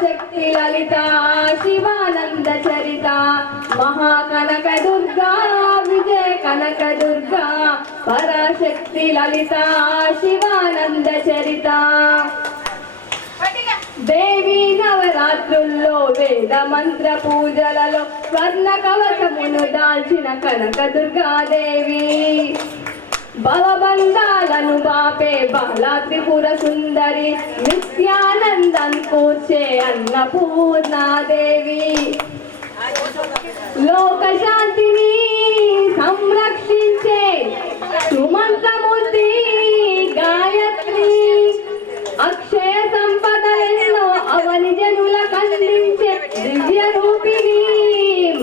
పరాశక్తి లలిత శివానంద చరిత మహాకనక దుర్గా విజయ కనక దుర్గా పరాశక్తి లలిత శివానంద చరిత దేవి నవరాత్రుల్లో వేద మంత్ర పూజలలో స్వర్ణ కవచమును దాల్చిన కనక దుర్గాదేవి భవబంధాలను బాపే బాలా త్రిపుర సుందరి నిత్యానందం కూర్చే అన్నపూర్ణాదేవి లోక శాంతిని సంరక్షించే సుమంత్రమూర్తి గాయత్రి అక్షయ సంపదలెన్నో అవని జనుల కందించే దివ్య రూపిణి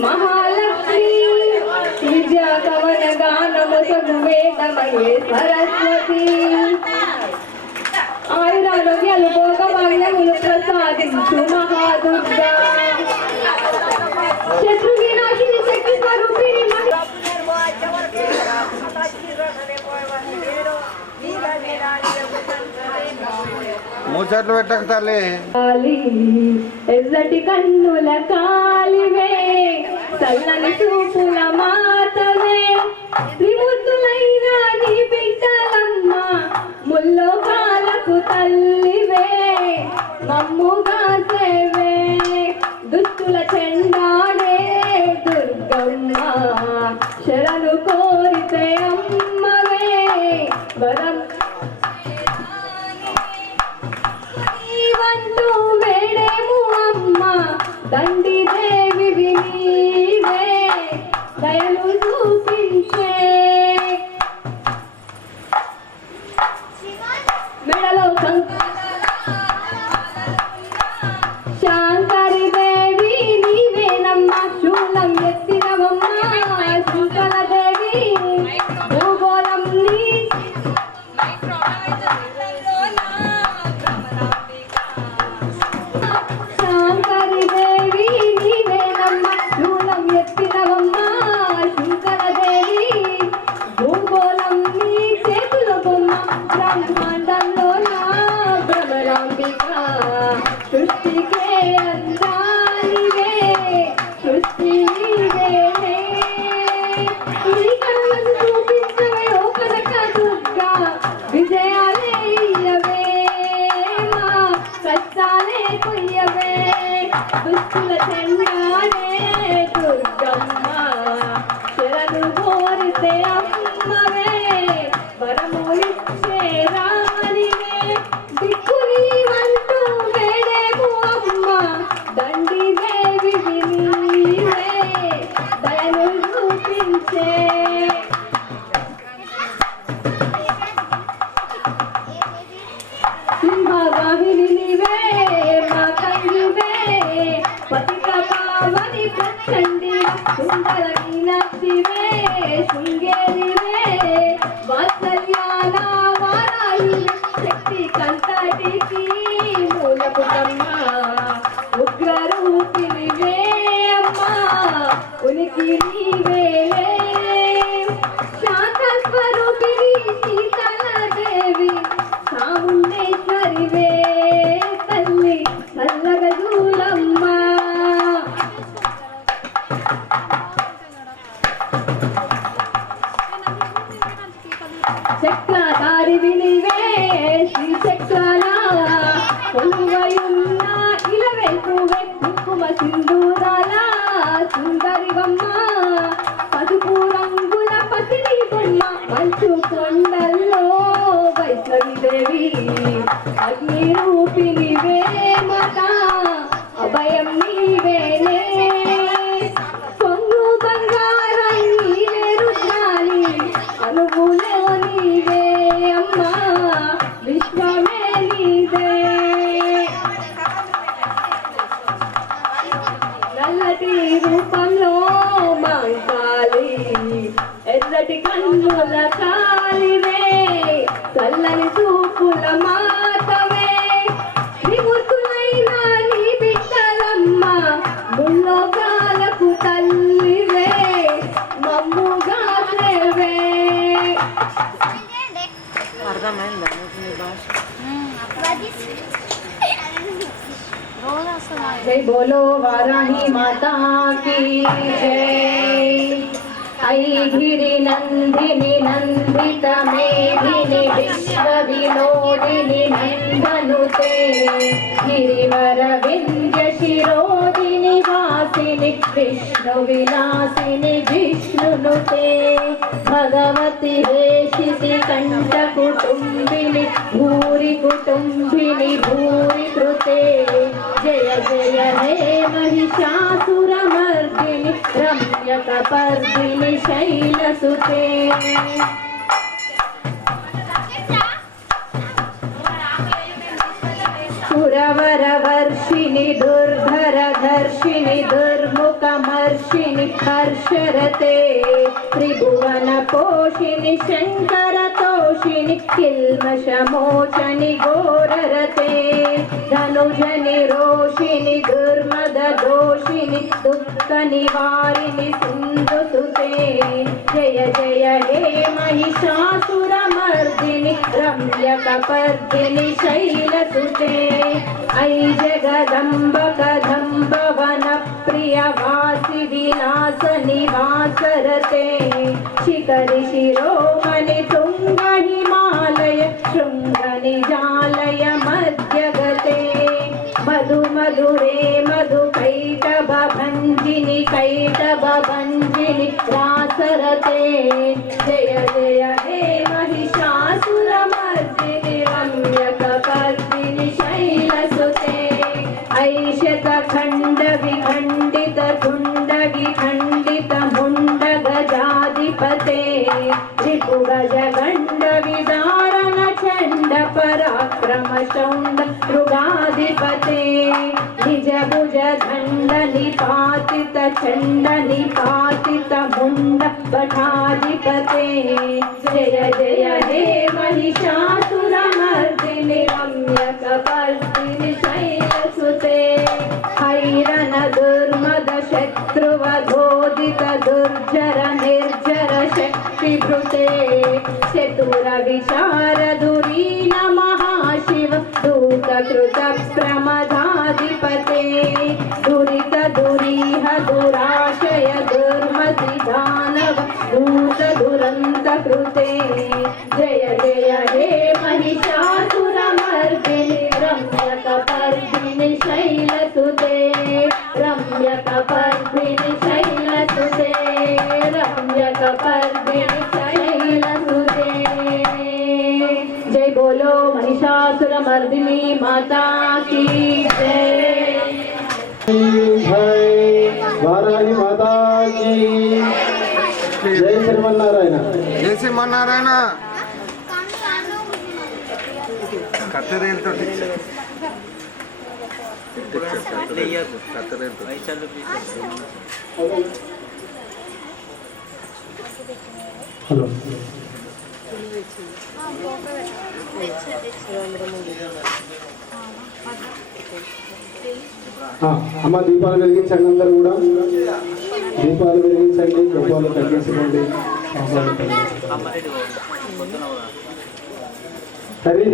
మహాలక్ష్మి విద్యా కవన గానము వేదమయే సరస్వతి ఆయురారోగ్యాలు భోగ భాగ్యములు ప్రసాదించు మహాదుర్గా శత్రు వినాశిని శక్తి స్వరూపిణి మూచట్లు పెట్టక తల్లి ఎర్రటి కన్నుల కాలివే చల్లని చూపుల మాతవే త్రిమూర్తులైన నీ బిడ్డలమ్మ ముల్లోకాలకు తల్లివే మమ్ముగా సేవే దుస్తుల చెండాడే దుర్గమ్మ శరణు కోరితే అమ్మవే వరం వంటూ వేడేము అమ్మ దండి దేవి నీవే దయలు చూపించే మెడలో శాంకరి దేవి నీవేనమ్మ శూలం ఎత్తినవమ్మ శుకల దేవి భూగోళం నీ శాంకరి దేవి నీవేనమ్మ శూలం ఎత్తినవమ్మ శుకల దేవి భూగోళం నీ చేతుల బొమ్మ బ్రహ్మాండంలో నా భ్రమరాంబిక సృష్టికే అందానివే సృష్టి నీవేనే నీ కళ్ళను చూపించవే ఓ కనక దుర్గా విజయాలే ఇయ్యవే మా కష్టాలే కొయ్యవే దుస్తుల చెండాడే దుర్గమ్మ శరణు కోరితే అమ్మవే వరములిచ్చే రాణివే దిక్కు నీవంటూ వేడేము అమ్మ దండి దేవి నీవే దయను చూపించే సింహవాహిని నీవే మా కన్నువే పతిత పావని ప్రచండి సుందర మీనాక్షివే శృంగేరివే వాత్సల్యాల వారాయి శక్తి కంతటికి మూలపుటమ్మ ఉగ్ర రూపినివే అమ్మ ఉనికి నీవేలే శాంత స్వరూపిణి శీతల దేవి చాముండేశ్వరివే తల్లి చల్లగదూలమ్మ చక్రధారి వినివే శ్రీ చక్రాల కొలువయున్న ఇలవెల్పువే కుంకుమ సింధూరాల సుందరివమ్మ పసుపు రంగుల పసిడి బొమ్మ మంచు కొండల్లో వైష్ణవి దేవి అగ్ని రూపినివే మాత అభయం నీవేనే కొంగు బంగారం నీవే రుద్రాలి అనుభూలో నీవే అమ్మ విశ్వమే నీదే నల్లటి రూపంలో మాంకాలి ఎర్రటి కన్నుల కాలివే చల్లని చూపుల మాతవే త్రిమూర్తులైన నీ బిడ్డలమ్మ ముల్లోకాలకు తల్లివే మమ్ముగా సేవే అర్థమైందా నీ భాష जय बोलो वाराही माता की जय। ऐगिरि नंदिनी नंदित मेदिनी विश्व विनोदिनी नंदनुते गिरिवर विंध्य शिरोदिनी वासिनी विष्णु विलासिनी विष्णुनुते भगवती हेशिति कंठ कुटुंबिनी भूरि कुटुंबिनी भूरि कृते जय जय हे महिषासुरमर्दिनि रम्यकपर्दिनि शैलसुते। सुरवरवर्षिणि दुर्धरधर्षिणि दुर्मुखमर्षिणि हर्षरते त्रिभुवनपोषिणि शङ्करतोषिणि किल्मषमोचनि घोररते धनुजनि रोषिणि दुर्मददोषिणि दुःखनिवारिणि सिन्धुसुते जय जय हे महिषासुरमर्दिनि रम्यकपर्दिनि शैलसुते। ऐ जगदम्ब कदम्ब वनप्रियवासि विलास निवासरते शिखरि शिरोमणि तुंग हिमालय शृंग निजालय मध्यगते मधु मधुरे मधु कैटभ भंजिनि कैटभ भंजिनि रासरते जय जय हे महिषासुरमर्दिनि रम्यकपर्दिनि शैलसुते। ऐशतखण्ड विखण्डित तुण्ड विखण्डित मुण्ड गजाधिपते त्रिपुरजगण्ड विदारण चण्ड पराक्रम शौण्ड मृगाधिपते निज भुज दण्ड निपातित चण्ड निपातित मुण्ड पठाधिपते जय जय हे महिषासुरमर्दिनि रम्यकपर्दिनि शैलसुते। हैरन दुर्मद शत्रुवधोदित दुर्जर निर्जर शक्तिभृते चतुर विचार दुरीन महाशिव दूतकृत प्रमदाधिपते दुरित दुरीह दुराशय दुर्मति दानव दूत दुरंत कृते जय जय हे महिषासुरमर्दिनि रम्यकपर्दिनि शैलसुते रम्यकपर्दिनि शैलसुते रम्यकपर्दिनि शैलसुते। जय बोलो महिषासुरमर्दिनि माता की जय। जय वाराही माता की जय श्रीमन्नारायण। जय श्रीमन्नारायण కత్తెరేలతో హలో అమ్మ దీపాలు వెలిగించండి అందరూ కూడా దీపాలు వెలిగించండి గొప్పలు తగ్గించుకోండి హరి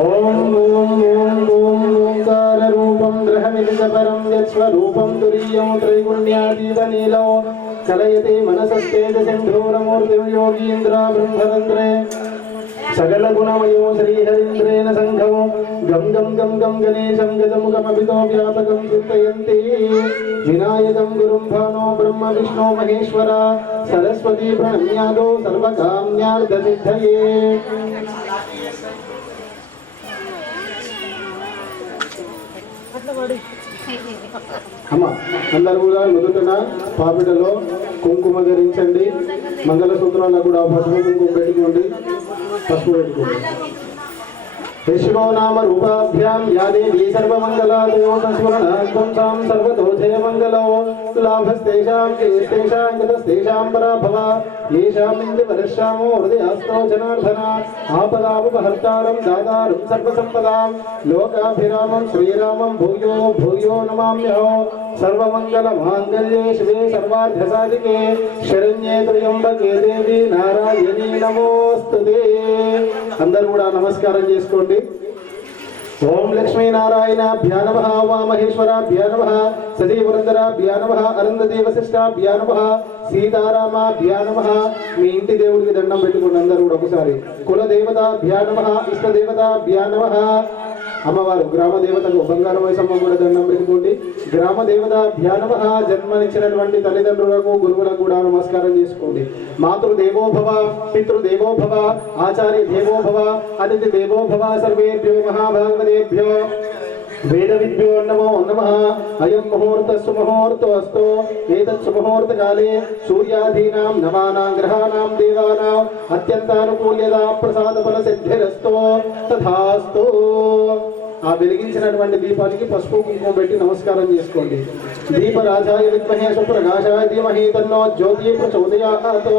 ఓం ఓం ఓం ఓం ఓంకార రూపం గ్రహమితిపరం యస్వరూపం తురీయం త్రైగుణ్యాతీత నీలో కలయతే మనసస్తేజ సింధూరమూర్తిం యోగీంద్ర బ్రహ్మరంధ్రే సకల గుణమయో శ్రీహరీంద్రేణ సంఘం గం గం గం గం గణేశం గజముఖమభితో వ్యాపకం చింతయంతి వినాయకం గురుం భానో బ్రహ్మ విష్ణు మహేశ్వర సరస్వతి ప్రణమ్యాదో సర్వకామ్యార్థ సిద్ధయే। అమ్మ అందరూ కూడా నుదుటన పాపిటలో కుంకుమ ధరించండి మంగళసూత్రాలకు కూడా పసుపు కుంకుమ పెట్టుకోండి పసుపు పెట్టుకోండి। విష్ణో నామ రూపాభ్యాం యా దేవీ సర్వమంగళాదయో తస్మరణాత్వం సర్వతో జయమంగళో లాభస్తేషాం కేస్తేషాం గతస్తేషాం పరాభవ येषां इंद्रवरश्यामो हृदयास्तो जनार्दन आपदापहर्तारं दातारं सर्वसम्पदां लोकाभिरामं श्रीरामं भूयो भूयो नमाम्यहो सर्वमंगलमांगल्ये शिवे सर्वार्थसाधिके शरण्ये त्र्यंबके देवी नारायणी नमोस्तुते। అందరూ కూడా నమస్కారం చేసుకోండి। ఓం లక్ష్మీనారాయణాభ్యా నమః ఉమామహేశ్వరాభ్యా నమః సజీవరంధరాభ్యా నమః అరుంధతీ వశిష్ఠాభ్యా నమః సీతారామాభ్యా నమః. మీ ఇంటి దేవుడికి దండం పెట్టుకోండి అందరూ కూడా ఒకసారి. కులదేవతాభ్యా నమః ఇష్టదేవతాభ్యా నమః. అమ్మవారు గ్రామ దేవతకు బంగారు వయసమ్మ కూడా దండం పెట్టుకోండి. గ్రామ దేవతాభ్యా నమః. జన్మనిచ్చినటువంటి తల్లిదండ్రులకు గురువులకు కూడా నమస్కారం చేసుకోండి. మాతృదేవోభవ పితృదేవోభవ ఆచార్య దేవోభవ అతిథి దేవోభవ సర్వేభ్యో మహాభాగవతేభ్యో వేదవిద్యో నమో నమః. అయం ముహూర్తస్సు ముహూర్తోऽस्तु ఏతత్ సుముహూర్తకాలే సూర్యాదీనాం నవానాం గ్రహాణాం దేవానాం అత్యంతానుకూల్యతా ప్రసాదఫల సిద్ధిరస్తు తథాస్తు. ఆ వెలిగించినటువంటి దీపానికి పసుపు కుంకుమ పెట్టి నమస్కారం చేసుకోండి. దీపరాజాయ విద్మహే సుప్రకాశాయ ధీమహి తన్నో జ్యోతి ప్రచోదయాత్.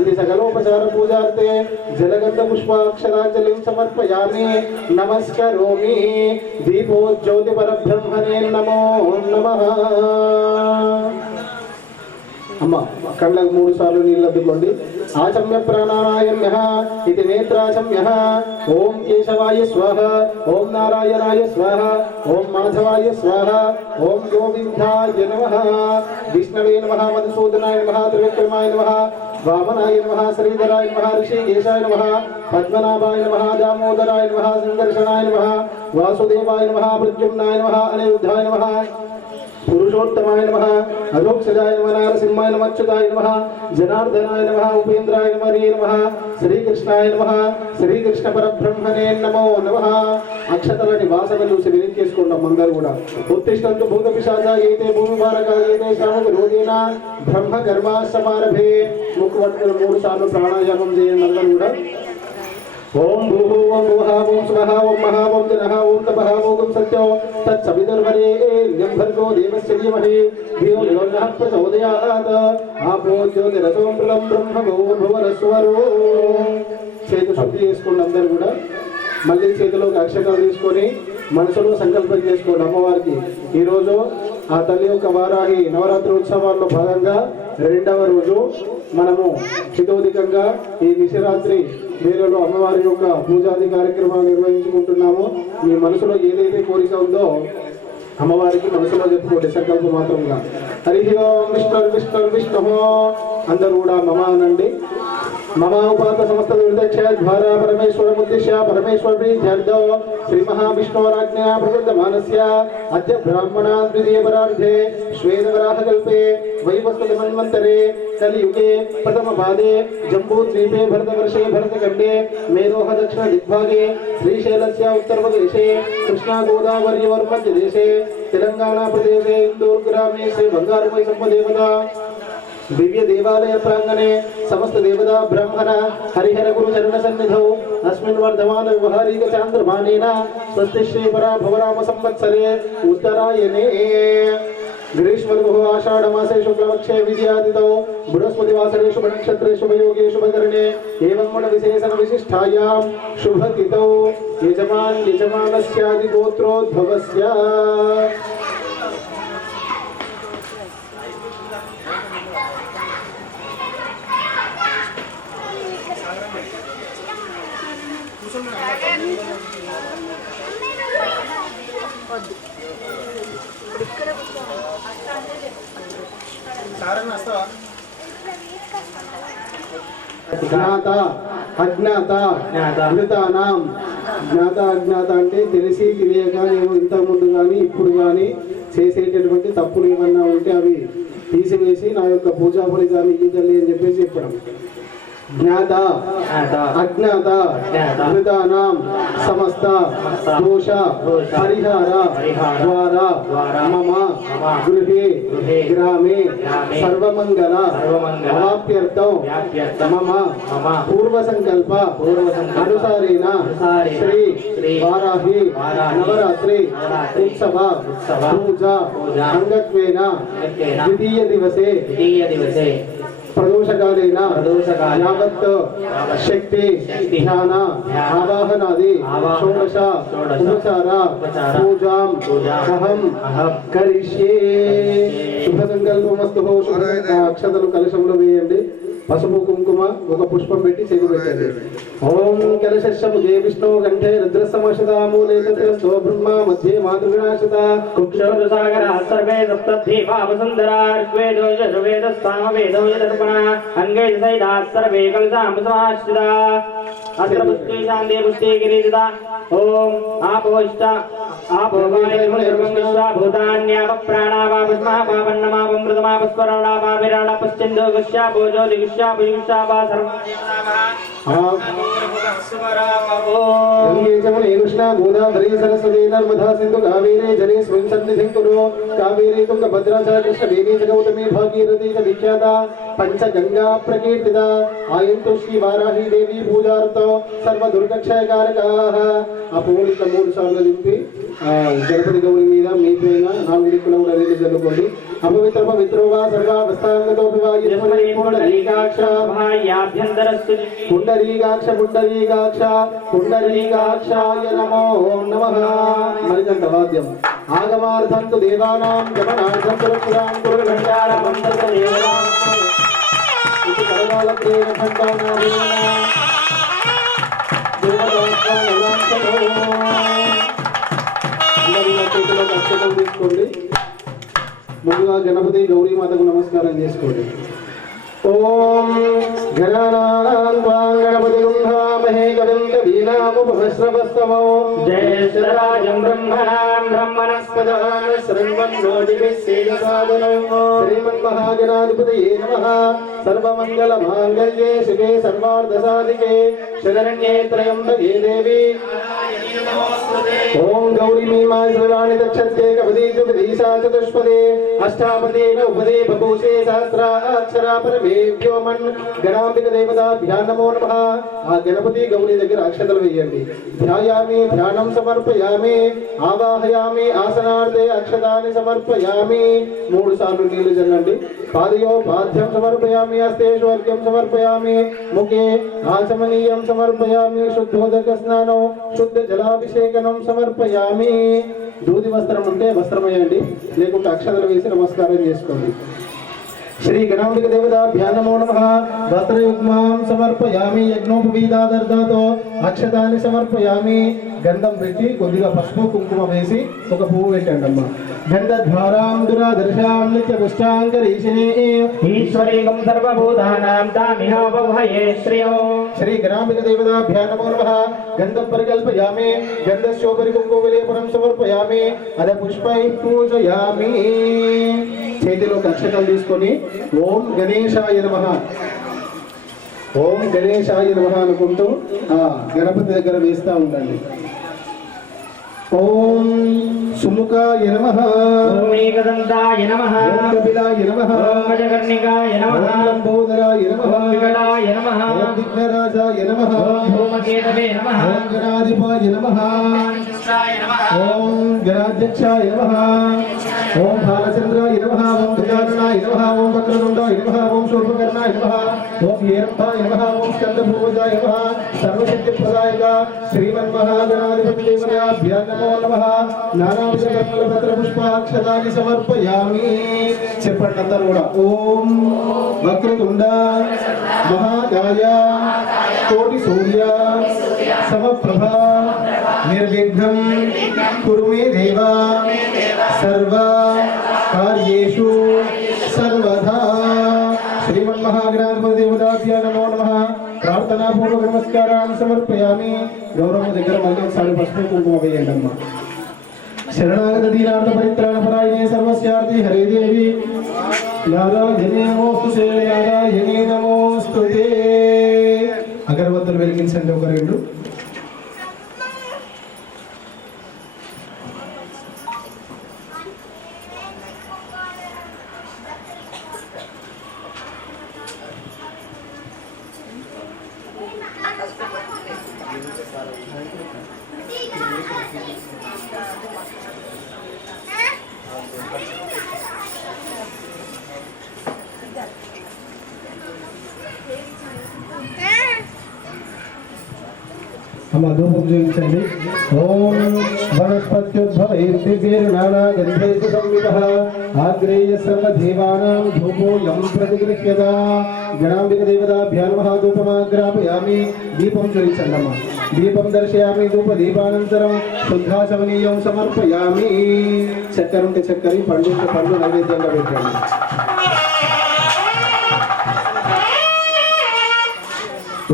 ఇది సకలోపచార పూజార్థే జలగంధ పుష్పాక్షరాంజలిం సమర్పయామి. నమస్కరోమి. దీపో జ్యోతి పరబ్రహ్మణే నమో నమః. అమ్మ కళ్ళకు 3 సార్లు నీళ్ళు అద్దుకోండి. ఆచమ్య ప్రాణాయామ్య ఇది నేత్రాచమ్య. ఓం కేశవాయ స్వాహ, ఓం నారాయణాయ స్వాహ, ఓం మాధవాయ స్వాహ, ఓం గోవిందాయ నమః, విష్ణవే నమః, మధుసూదనాయ నమః, త్రివిక్రమాయ నమః, వామనాయ నమః, శ్రీధరాయ నమః, ఋషికేశాయ నమః, పద్మనాభాయ నమః, దామోదరాయ నమః, సంకర్షణాయ నమః, వాసుదేవాయ నమః, ప్రద్యుమ్నాయ నమః, అనిరుద్ధాయ నమః, పురుషోత్తమాయ నమః, అధోక్షజాయ నమః, నరసింహాయ నమః, అచ్యుతాయ నమః, జనార్దనాయ నమః, ఉపేంద్రాయ నమః, శ్రీకృష్ణాయ నమః, శ్రీకృష్ణ పరబ్రహ్మణే నమో నమః. అక్షతలని వాసన చూసి వినియోగించుకోండి అందరూ కూడా. ఉత్తిష్టంతు భూత పిశాచ ఏతే భూమి భారక ఏతే శామ రోగేన బ్రహ్మ కర్మాసమారభే. ముక్కు పట్టుకుని 3 సార్లు ప్రాణాయామం చేయండి అందరూ కూడా. ఓం భూః ఓం భువః ఓం స్వః ఓం మహా ఓం జనః ఓం తపః ఓం సత్యో తత్సవితుర్వరేణ్యం భర్గో దేవస్య ధీమహి ధియో యో నః ప్రచోదయాత్. ఆపో జ్యోతిరసోమృతం బ్రహ్మ భూర్భువస్వరో. చేతి శుద్ధి చేసుకోండి అందరూ కూడా. మళ్ళీ చేతిలోకి అక్షరాలు తీసుకొని మనసులో సంకల్పం చేసుకోండి అమ్మవారికి. ఈరోజు ఆ తల్లి యొక్క వారాహి నవరాత్రి ఉత్సవాల్లో భాగంగా 2వ రోజు మనము చితోధికంగా ఈ నిశరాత్రి వేళలో అమ్మవారి యొక్క పూజాది కార్యక్రమాలు నిర్వహించుకుంటున్నాము. మీ మనసులో ఏదైతే కోరిక ఉందో అమ్మవారికి మనసులో చెప్పుకోండి సంకల్ప మాత్రంగా. హరి ఓం విష్ణు విష్ణు అందరూ కూడా మమ అనండి. మమ ఉపాత సమస్త దుర్దక్ష ద్వారా పరమేశ్వరముద్దిశ్య పరమేశ్వర ప్రీత్యర్థో శ్రీ మహావిష్ణోరాజ్ఞా ప్రవృద్ధమానస్య అద్య బ్రాహ్మణా ద్వితీయ పరార్ధే శ్వేతవరాహకల్పే వైవస్వతమన్వంతరే కలియుగే ప్రథమ పాదే జంబూద్వీపే భరతవర్షే భరతఖండే మేరోహ దక్షిణ దిగ్భాగే శ్రీశైలస్య ఉత్తరప్రదేశే కృష్ణా గోదావర్యోర్ మధ్యదేశే తెలంగాణ ప్రదేశే ఇందూర్ గ్రామే శ్రీ బంగారుపై సంపదేవత దివ్య దేవాలయ ప్రాంగణే సమస్త దేవతా బ్రాహ్మణ హరిహర గురు చరణ సన్నిధౌ అస్మిన్ వర్ధమాన వ్యవహారిక చాంద్రమానేన స్వస్తి శ్రీ పరాభవరామ సంవత్సరే ఉత్తరాయణే గ్రీష్మర్భు ఆషాఢ మాసే శుక్లపక్షే విజయాదితౌ బృహస్పతివాసరే శుభ నక్షత్రే శుభయోగే శుభకరణే ఏవం గుణ విశేషణ విశిష్టాయాం శుభతిథౌ యజమానస్యాది గోత్రోద్భవస్య. జ్ఞాత అజ్ఞాత అమృతానాం. జ్ఞాత అజ్ఞాత అంటే తెలిసి తెలియక నేను ఇంతకుముందు కానీ ఇప్పుడు కానీ చేసేటటువంటి తప్పులు ఏమన్నా ఉంటే అవి తీసివేసి నా యొక్క పూజా ఫలితాన్ని ఇయ్యగలి అని చెప్పేసి చెప్పడం. జ్ఞాత అజ్ఞాత అమృతానాం సమస్త దోష పరిహార ద్వారా మమ గృహే గ్రామే సర్వమంగళ అవాప్యర్థం మమ పూర్వ సంకల్ప అనుసారేణ శ్రీ వారాహి నవరాత్రి ఉత్సవ పూజా అంగత్వేన ద్వితీయ దివసే ప్రదోషకాలేన యావత్ శక్తి ధ్యాన ఆవాహనాది షోడశ ఉపచార పూజాం అహం కరిష్యే. శుభ సంకల్పమస్తు. అక్షతలు కలశంలో వేయండి. పసుపు కుంకుమ ఒక పుష్పం పెట్టి చేతి పెట్టండి. ఓం కలశముఖే విష్ణు కంఠే రుద్రసమశతామూలే తత్రస్తో బ్రహ్మ మధ్యే మాతృవినాశత కుక్షోజసాగర సర్వే సప్తద్వీపావసుందరా ఋగ్వేదో యజుర్వేద సామవేదో యదర్పణ అంగే సైదా సర్వే కలసామసమాశ్రితా అత్ర పుష్టే శాంతే పుష్టే గిరిజిత ఓం ఆపోష్ట భూతాన్యాప ప్రాణాపాపస్మాపాపన్నమాపం మృతమాపస్వరణాపావిరాణపశ్చందో గుష్యాపో జ్యోతి గుష్యాపయుష్యాపా గంగే కృష్ణ గోదావరి సరస్వతి నర్మదా సింధు కావేరీ జలే స్వయం సన్నిధిం కురు కావేరీ తుంగభద్రా చ కృష్ణ వేణీ చ గౌతమి భాగీరథీ చ విఖ్యాత పంచ గంగా ప్రకీర్తిత ఆయంతు శ్రీ వారాహి దేవి పూజార్థం సర్వ దుర్గక్షయకారకాః. ఆ పువ్వులు ఇట్లా 3 సార్లు దింపి గణపతి గౌరి మీద మీ పైన 4 దిక్కుల కూడా రేపు జల్లుకోండి. అపవిత్ర పవిత్రోవా సర్వావస్థాంగతో పుండరీకాక్ష పుండరీకాక్ష పుండరీకాక్ష పుండరీకాక్షాయ నమో నమః. మరికంత వాద్యం ఆగమార్థంతు దేవానాం గమనార్థం సురక్షాం కురుఘంటారమం దేవనాం ఇది కరగాలత్రేణ ఖండానాం చేతిలో అక్షతం తీసుకోండి. ముందుగా గణపతి గౌరీ మాతకు నమస్కారం చేసుకోండి. ఓం గణానాం త్వాం గణపతి గృహామహే కవిం కవీనాముపమశ్రవస్తమో జయశ్రీరాజం బ్రహ్మణాం బ్రహ్మణస్పదాన శ్రీమన్మోదిభిస్సేదసాదనం శ్రీమన్మహాగణాధిపతయే నమః. సర్వమంగళమాంగళ్యే శివే సర్వార్థసాధికే శరణ్యే త్రయంబకే దేవి ఓం గౌరీ మీమాశ్రవాణి దక్షతే కవదీతు విదీశా చతుష్పదే అష్టాపదేన ఉపదే బభూషే సహస్రాక్షరా పరమేభ్యో మన్ గణాంబిక దేవతాభ్యా నమో నమః. ఆ గణపతి గౌరీ దగ్గర అక్షతలు వేయండి. ధ్యాయామి ధ్యానం సమర్పయామి ఆవాహయామి ఆసనార్థే అక్షతాన్ని సమర్పయామి. 3 సార్లు నీళ్లు జల్లండి. పాదయో పాద్యం సమర్పయామి హస్తేషు అర్ఘ్యం సమర్పయామి ముఖే ఆచమనీయం సమర్పయామి శుద్ధోదక స్నానం శుద్ధ జలాభిషేకనం సమర్పయామి. దూది వస్త్రం ఉంటే వస్త్రం వేయండి, లేకుంటే అక్షతలు వేసి నమస్కారం చేసుకోండి. శ్రీ గణాంబిక దేవతాభ్యా నమో నమః. వస్త్రయుగ్మాం సమర్పయామి యజ్ఞోపవీతాదర్ధాతో అక్షతాన్ని సమర్పయామి. గంధం పెట్టి కొద్దిగా పసుపు కుంకుమ వేసి ఒక పువ్వు పెట్టండి అమ్మ. గంధద్వారాం దురాదర్శాం నిత్య పుష్టాంకరీషిణే ఈశ్వరీకం సర్వభూతానాం తామిహోపవహయే శ్రియో. శ్రీ గణాంబిక దేవతాభ్యా నమో నమః. గంధం పరికల్పయామి గంధస్యోపరి కుంకుమ విలేపనం సమర్పయామి అద పుష్పై పూజయామి. చేతిలో అక్షతలు తీసుకొని ఓం గణేశాయ నమః ఓం గణేశాయ నమః అనుకుంటూ ఆ గణపతి దగ్గర వేస్తూ ఉండండి. ఓం సుముఖాయ నమః ఓం ఏకదంతాయ నమః ఓం కపిలాయ నమః ఓం గజకర్ణికాయ నమః ఓం లంబోదరాయ నమః ఓం వికటాయ నమః ఓం విఘ్నరాజాయ నమః ఓం ధూమకేతవే నమః ఓం గణాధిపాయ నమః ఓం గణాధ్యక్షాయ నమః ఓం బాలచంద్రాయ నమః ఓం గజాననాయ నమః ఓం వక్రతుండాయ నమః ఓం శూర్పకర్ణాయ నమః ఓం హేరంబాయ నమః ఓం స్కందపూర్వజాయ నమః సర్వసిద్ధిప్రదాయక శ్రీమన్మహాగణాధిపతి దేవతాభ్యా నమో నమః. నానావిధ పుష్పాక్షతాన్ని సమర్పయామి. చెప్పండి అందరూ కూడా. ఓం వక్రతుండ మహాకాయ కోటి సూర్య సమప్రభ నిర్విఘ్నం కురు మే దేవ సర్వ కార్యేషు సర్వదా. శ్రీమన్మహాగణాధిపతి దేవతాభ్యా నమో నమః. ప్రార్థనాపూర్వక నమస్కారాన్ని సమర్పయామి. గౌరవ దగ్గర మళ్ళీ ఒకసారి పసుపు కుంకుమ వేయండి అమ్మ. శరణాగత దీనార్థ పరిత్రాణ పరాయణే సర్వస్యార్థి హరే దేవి నారాయణే నమోస్తుతే నారాయణే నమోస్తుతే. అగరబత్తులు వెలిగించండి ఒక 2. అమ్మ ధూపం చేయించండి. ఓం వనస్పత్యుద్భవ पुष्पैर्दिव्यैर्नानागन्धैः संवितः आग्रेय सर्वदेवानां धूपोऽयं प्रतिगृह्यता गणाम्बिकदेवताभ्यां नमः धूपमाग्रापयामि दीपं दर्शयामि दीपं दर्शयामि धूपदीपानन्तरं शुद्धाचमनीयं समर्पयामि चक्कर ఉంటే చక్కరి పండు ఉంటే పండు నైవేద్యంగా పెట్టండి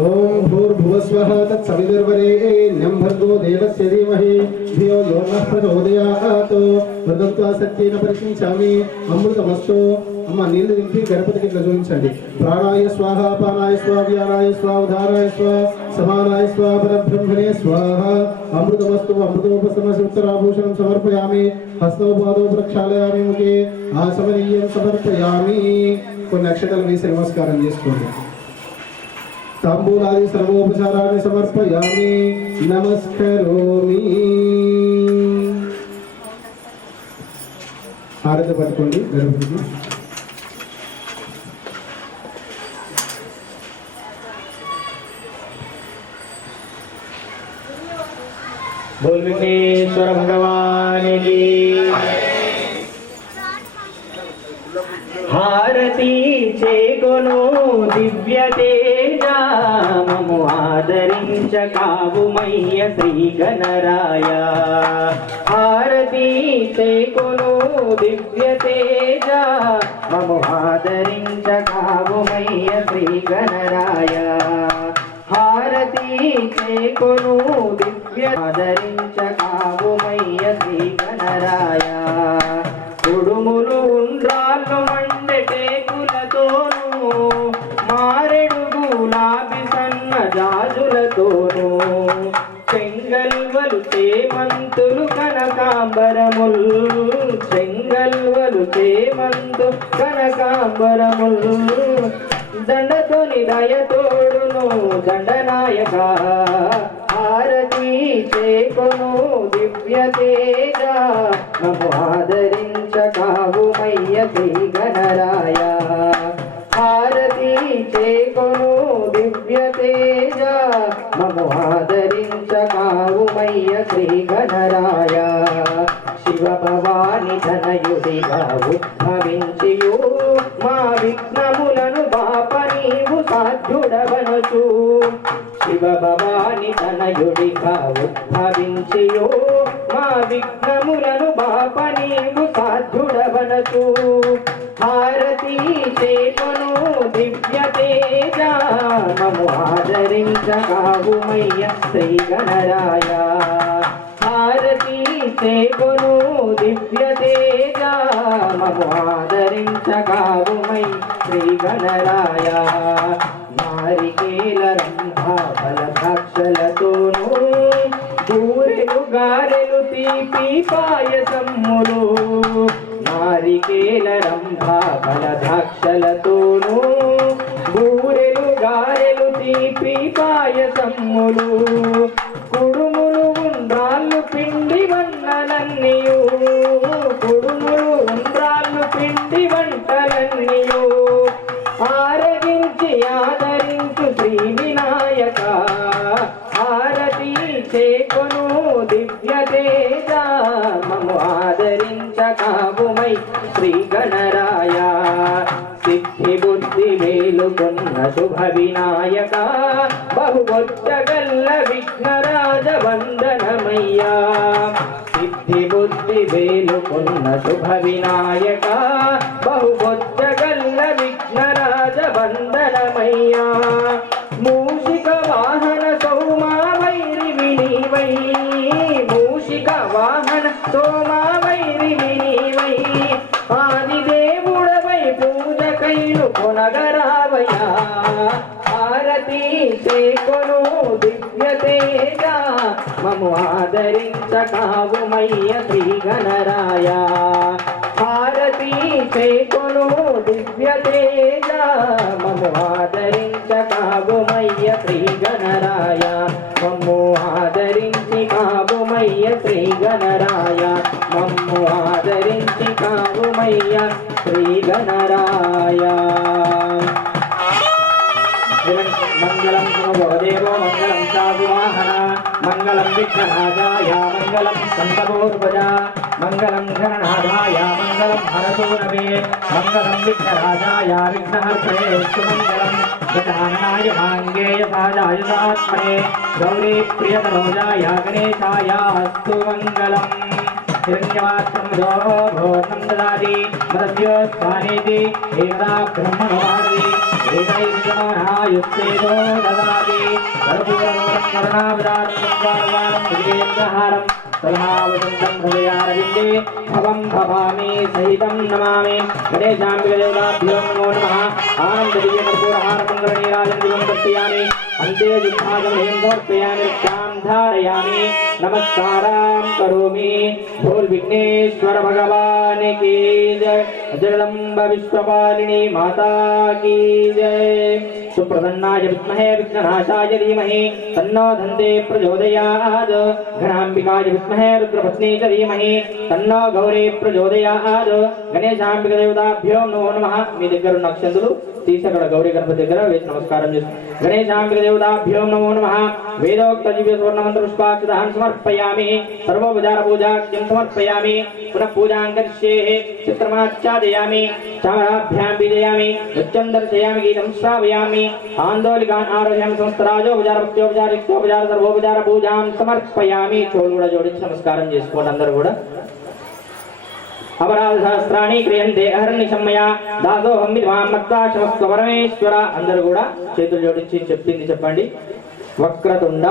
ओम भूर्भुवस्वः तत्सवितुर्वरेण्यं भर्गो देवस्य धीमहि धियो यो नः प्रचोदयात् वदन्त्वा सत्येन परिकिंचामि अमृतमस्तु అమ్మ నీళ్లు నింపి గణపతికి ఇట్లా చూపించండి ప్రాణాయ స్వాహ పానాయ స్వాహ వ్యానాయ స్వాహ ఉదారాయ స్వాహ సమానాయ స్వాహ పరబ్రహ్మణే స్వాహ అమృతమస్తు అమృతోపసమసూత్తరాభూషణం సమర్పయామి హస్తోపాదో ప్రక్షాళయామి ముఖే ఆసమనీయం సమర్పయామి కొన్ని అక్షతలు వేసి నమస్కారం చేసుకోండి तांबूलादि सर्वोपचाराणि समर्पयामि नमस्करोमि హారతి పట్టుకోండి గణపతికి बोल विघ्नेश्वर भगवान की హారతి చేకొను దివ్య తేజ మము ఆదరించ కావుమయ్య శ్రీ గణరాయ హారతి చేకొను దివ్య తేజ మము ఆదరించ కావుమయ్య శ్రీ గణరాయ హారతి చేకొను దివ్య ఆదరించ కావుమయ్య శ్రీ గణరాయ కుడుములు ఉండ్రాళ్ళు మండటేకులతోనూ మారెడు గులాబీ సన్న జాజులతోనూ చెంగల్వలు చేమంతులు కనకాంబరముల్ చెంగల్వలు చేమంతు కనకాంబరముల్ దండతోని దయతోడును దండనాయక హారతి చేకొను దివ్య తేజ మము ఆదరించ కావుమయ్య శ్రీ గణరాయ హారతి చేకొను దివ్య తేజ మము ఆదరించ కావుమయ్య శ్రీ గణరాయ శివ భవాని ధనయుడిగా ఉద్భవించియు మా విఘ్నములను బాప నీవు సాధ్యుడవనచు శివ భవాని తనయుడిగా ఉద్భవించియో మా విఘ్నములను బాప నీవు సాధ్యుడవనచు హారతి చేకొను దివ్య తేజ మము ఆదరించ కావుమయ్య శ్రీ గణరాయ హారతి చేకొను దివ్య తేజ మము ఆదరించ కావుమయ్య శ్రీ గణరాయ నారికేల రంభా ఫలభాక్షలతోనూ బూరెలు గారెలు తీపి పాయసమ్ములు నారికేల రంభా ఫలభాక్షలతోనూ బూరెలు గారెలు తీపి పాయసమ్ములు కుడుములు ఉండ్రాళ్ళు పిండి వంటలన్నీయు కుడుములు ఉండ్రాళ్ళు పిండి వంటలన్నీయు ఆరగించి ఆదరించు శ్రీ వినాయక హారతి చేకొను దివ్య తేజ మము ఆదరించ కావుమై శ్రీ గణరాయ సిద్ధి బుద్ధి వేలుకొన్న శుభ వినాయక బహుబొచ్చగల్ల విఘ్నరాజ వందనమయ్యా సిద్ధి బుద్ధి వేలుకొన్న శుభ వినాయక బహుబొచ్చగల్ల విఘ్నరాజ వందనమయ్యా మూషిక వాహన సౌమా వైరి వినివై మూషిక వాహన సోమా వైరి వినివై ఆదిదేవుడవై పూజకైలు కొనగరావయ్యా హారతి చేకొను దివ్య తేజ మము ఆదరించ కావుమయ్య శ్రీ గణరాయ హారతి చేకొను దివ్య తేజ మము ఆదరించ కావుమయ్య శ్రీ గణరాయ మమ్ము ఆదరించి కావుమయ్య శ్రీ గణరాయ మమ్ము ఆదరించి కావుమయ్య శ్రీ గణరాయ మంగళం భవదేవో మంగళం సాగువాహన మంగళం विघ्नराजाय मङ्गलं कण्ठपूर्वजा मङ्गलं घननाथाय मङ्गलं हरसूनवे मङ्गलं विघ्नराजाय विघ्नहर्षणे सुमङ्गलं गजाननाय भाङ्गेय साजाय सात्मने गौरी प्रियतनोजाय गणेशाय अस्तु मङ्गलम् हिरण्यवात्रं ददाति मदभ्यो स्वानेति एकदा ब्रह्मणोहारि एकैकमानायुक्तेजो ददाति कर्पूरमूलं करुणावतारं विजेन्द्रहारं सल्हावसन्तं हृदयारविन्दे भवं भवामि सहितं नमामि गणेशाम्बिकदेवताभ्यो नमो नमः आनन्ददिव्यकर्पूरहारमङ्गलनीराजनं दर्शयामि अन्ते जिह्वागमनं समर्पयामि रक्षां धारयामि नमस्कारां करोमि बोल विघ्नेश्वर भगवान की जय जगदम्ब विश्वपालिनी माता की जय सुप्रसन्नाय विद्महे विघ्ननाशाय धीमहि तन्नो धन्ते प्रचोदयात् घनाम्बिकाय विद्महे रुद्रपत्नी च धीमहि तन्नो गौरी प्रचोदयात् गणेशाम्बिका देवताभ्यो नमो नमः మీ దగ్గర ఉన్న అక్షంతులు తీసి అక్కడ గౌరీ గణపతి దగ్గర వేసి నమస్కారం చేస్తాం గణేశాంబిక దేవతాభ్యో నమో నమః వేదోక్త దివ్య సువర్ణ మంత్ర పుష్పాక్షదాన్ సమర్పయామి సర్వోపచార పూజాఖ్యం సమర్పయామి పునః పూజాం కరిష్యే చిత్రమాచ్ఛాదయామి చామరాభ్యాం బీజయామి నృత్యం దర్శయామి గీతం శ్రావయామి ఆందోళికాన్ ఆరోహ్యామి సమస్తరాజోపచార భక్త్యోపచార యుక్తోపచార సర్వోపచార పూజాం సమర్పయామి చోళ్ళు కూడా జోడించి నమస్కారం చేసుకోండి అందరూ కూడా अपराध सहस्राणि क्रियन्ते अहर्निशमया दासोहं विद्वां मत्वा क्षमस्व परमेश्वर అందరూ కూడా చేతులు జోడించి చెప్పింది చెప్పండి వక్రతుండ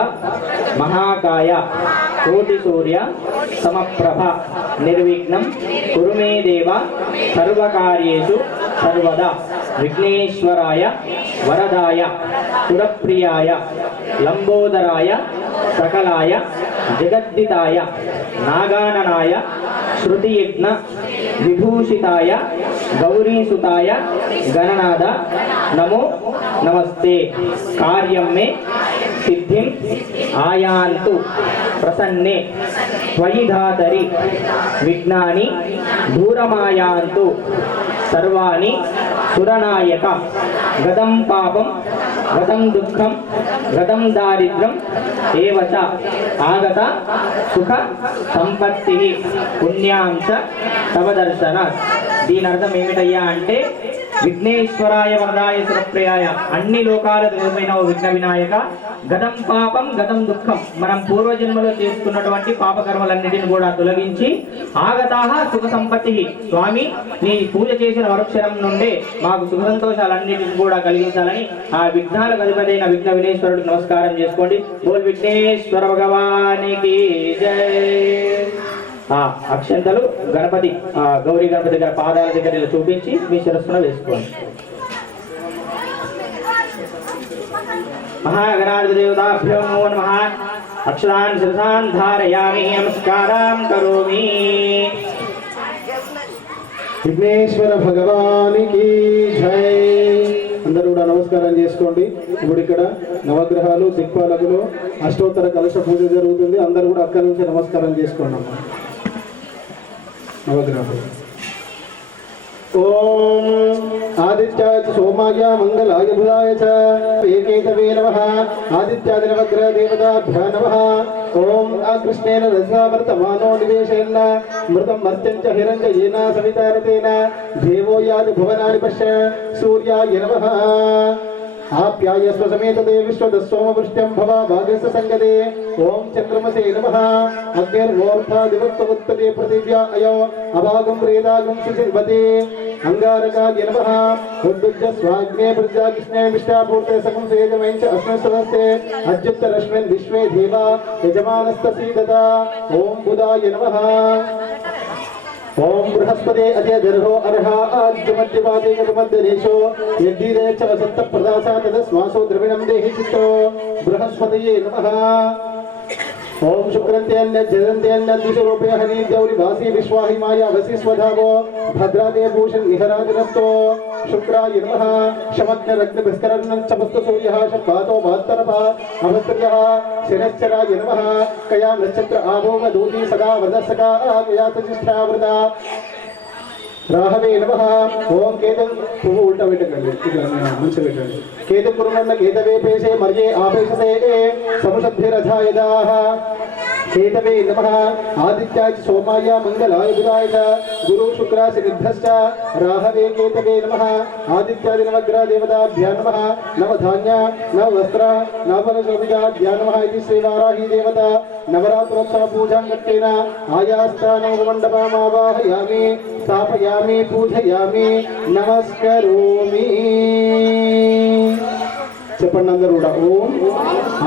మహాకాయ కోటి సూర్య సమప్రభ నిర్విఘ్నం కురు మే దేవ సర్వకార్యేషు సర్వదా విఘ్నేశ్వరాయ వరదాయ సురప్రియాయ లంబోదరాయ సకలాయ జగద్దితాయ నాగాననాయ श्रुतियज्ञ विभूषिताय गौरीसुताय गणनाद नमो नमस्ते कार्यं मे सिद्धिं आयान्तु प्रसन्ने त्वयि धातरि विघ्नानि दूरमायान्तु सर्वाणि सुरनायक गतं पापं गतं दुःखं गतं दारिद्र्यं एव च आगत सुख संपत्तिः पुण्यां च तव दर्शनात् దీని అర్థం ఏమిటయ్యా అంటే విఘ్నేశ్వరాయ వరదాయ సురప్రియాయ అన్ని లోకాలకు నిలమైన ఓ విఘ్న వినాయక గతం పాపం గతం దుఃఖం మనం పూర్వజన్మలో చేసుకున్నటువంటి పాపకర్మలన్నిటిని కూడా తొలగించి ఆగతాహ సుఖ సంపత్తి స్వామి నీ పూజ చేసిన వరుక్షరం నుండే మాకు సుఖ సంతోషాలన్నిటిని కూడా కలిగించాలని ఆ విఘ్నాలకు అధిపతైన విఘ్న విఘ్నేశ్వరుడికి నమస్కారం చేసుకోండి బోల్ విఘ్నేశ్వర భగవానికి జై అక్షంతలు గణపతి గౌరీ గణపతి దగ్గర పాదాల దగ్గర చూపించి మీ శిరస్సున వేసుకోండి महागणाधिपति देवताभ्यो नमो नमः अक्षरान् शिरसान् धारयामि नमस्कारां करोमि విఘ్నేశ్వర భగవానికి జై అందరూ కూడా నమస్కారం చేసుకోండి ఇప్పుడు ఇక్కడ నవగ్రహాలు దిక్పాలకులు అష్టోత్తర కలశ పూజ జరుగుతుంది అందరూ కూడా అక్కడి నుంచి నమస్కారం చేసుకోండి అమ్మా నవగ్రహాలు ఓం ఆదిత్యాయ చ సోమాయ మంగళాయ బుధాయ చ ఏకేతవే నమః ఆదిత్యాది నవగ్రహ దేవతాభ్యో నమః ఓం ఆకృష్ణేన రసా వర్తమానో నివేశేన మృతం మర్త్యం చ హిరణ్యేన సవితారతేన దేవో యాది భువనాని పశ్య సూర్యాయ నమః आप्यायस्व समेत देविश्वदस्सोमवृष्ट्यं भवा भागस्य संगते ओम चंद्रमसे नमः अग्निर्मूर्धा दिवक्तवत्तते पृथिव्या अयो अभागं प्रेदागं सुचिन्वते अंगारकाय नमः उद्युज्य स्वाग्ने प्रजाकृष्णे विष्टापूर्ते सकं सेजमैं च अस्मिन् सदस्ते अद्युत्तरश्मिन् विश्वे देवा यजमानस्तसीदता ओम बुधाय नमः ओम बृहस्पते अजयदर्हो अर्हा आद्यमध्यवादे गतमध्यदेशो यद्दीरे च वसंत प्रदासा तदस्मासो द्रविणं देहि चित्तो बृहस्पतये नमः ओम शुक्रन्त्यन्य जयन्त्यन्य दिशरूपे हरि गौरी वासी विश्वाहि माया वसी स्वधावो भद्रादे भूषण निहराजनस्तो शुक्राय नमः शमग्न रत्न भिस्करन् चमस्तु सूर्यः शपातो वात्तरपः अभद्रयः शिरश्चराय नमः कया नक्षत्र आभोग दूती सदा वदसका कया तजिष्ठावृता రాహవే నమః ఓం కేతు పువ్వు ఉల్టా పెట్టకండి ఇట్లా మంచి పెట్టండి కేతు పురుగన్న కేతవే పేసే మర్యే ఆపేసే సముషద్భిరథాయదాః కేతవే నమః ఆదిత్యాయ సోమాయ మంగళాయ బుధాయ చ గురు శుక్ర శనిభ్యశ్చ రాహవే కేతవే నమః ఆదిత్యాది నవగ్రహ దేవతాభ్యో నమః నవధాన్య నవవస్త్ర నవఫలశోభితాభ్యో నమః ఇది శ్రీవారాహి దేవత నవరాత్రోత్సవ పూజాం కట్టేన ఆయాస్థానమండపమావాహయామి స్థాపయామి పూజయామి నమస్కరోమి చెప్పండి అందరూ కూడా ఓం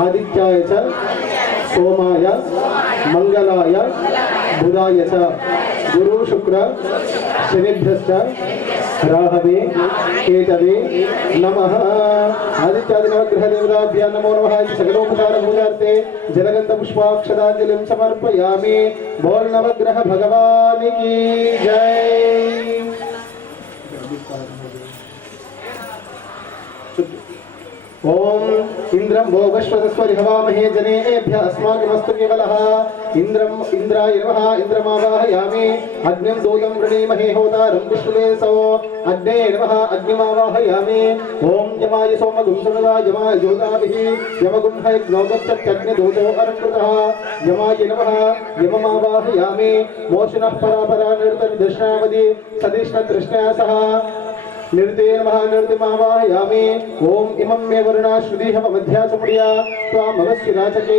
ఆదిత్యాయ చ సోమాయ మంగళాయ బుధాయ చ గురు శుక్ర శనిభ్యశ్చ రాహవే కేతవే నమః ఆదిత్యాది నవగ్రహ దేవతాభ్యో నమో నమః ఇది సకలోపచార పూజార్థే జలగంధ పుష్పాక్షదాంజలిం సమర్పయామి బోల్ నవగ్రహ భగవానికి జై ఓం ఇంద్రం భోగశ్వతస్వరి హవామహే జనేభ్య అస్మాకమస్తు కేవలః ఇంద్రాయ నమః ఇంద్రమావాహయామి అగ్నిం దూతం వృణీమహే హోతారం విష్ణువేసో అగ్నే నమః అగ్నిమావాహయామి ఓం యమాయ సోమగుం సునదా యమాయ జ్యోతాభిః యమగుం హయగ్నోగచ్చగ్ని దూతో అరంకృతః యమాయ నమః యమమావాహయామి మోషినః పరాపరా నిర్తరి దర్శనావధి సదిష్ణ తృష్ణయా సహ निर्ते नमः निर्तिमावाहयामि ओम इमं मे वरुणा श्रुतिः मध्यासमुद्या त्वामवस्य राचके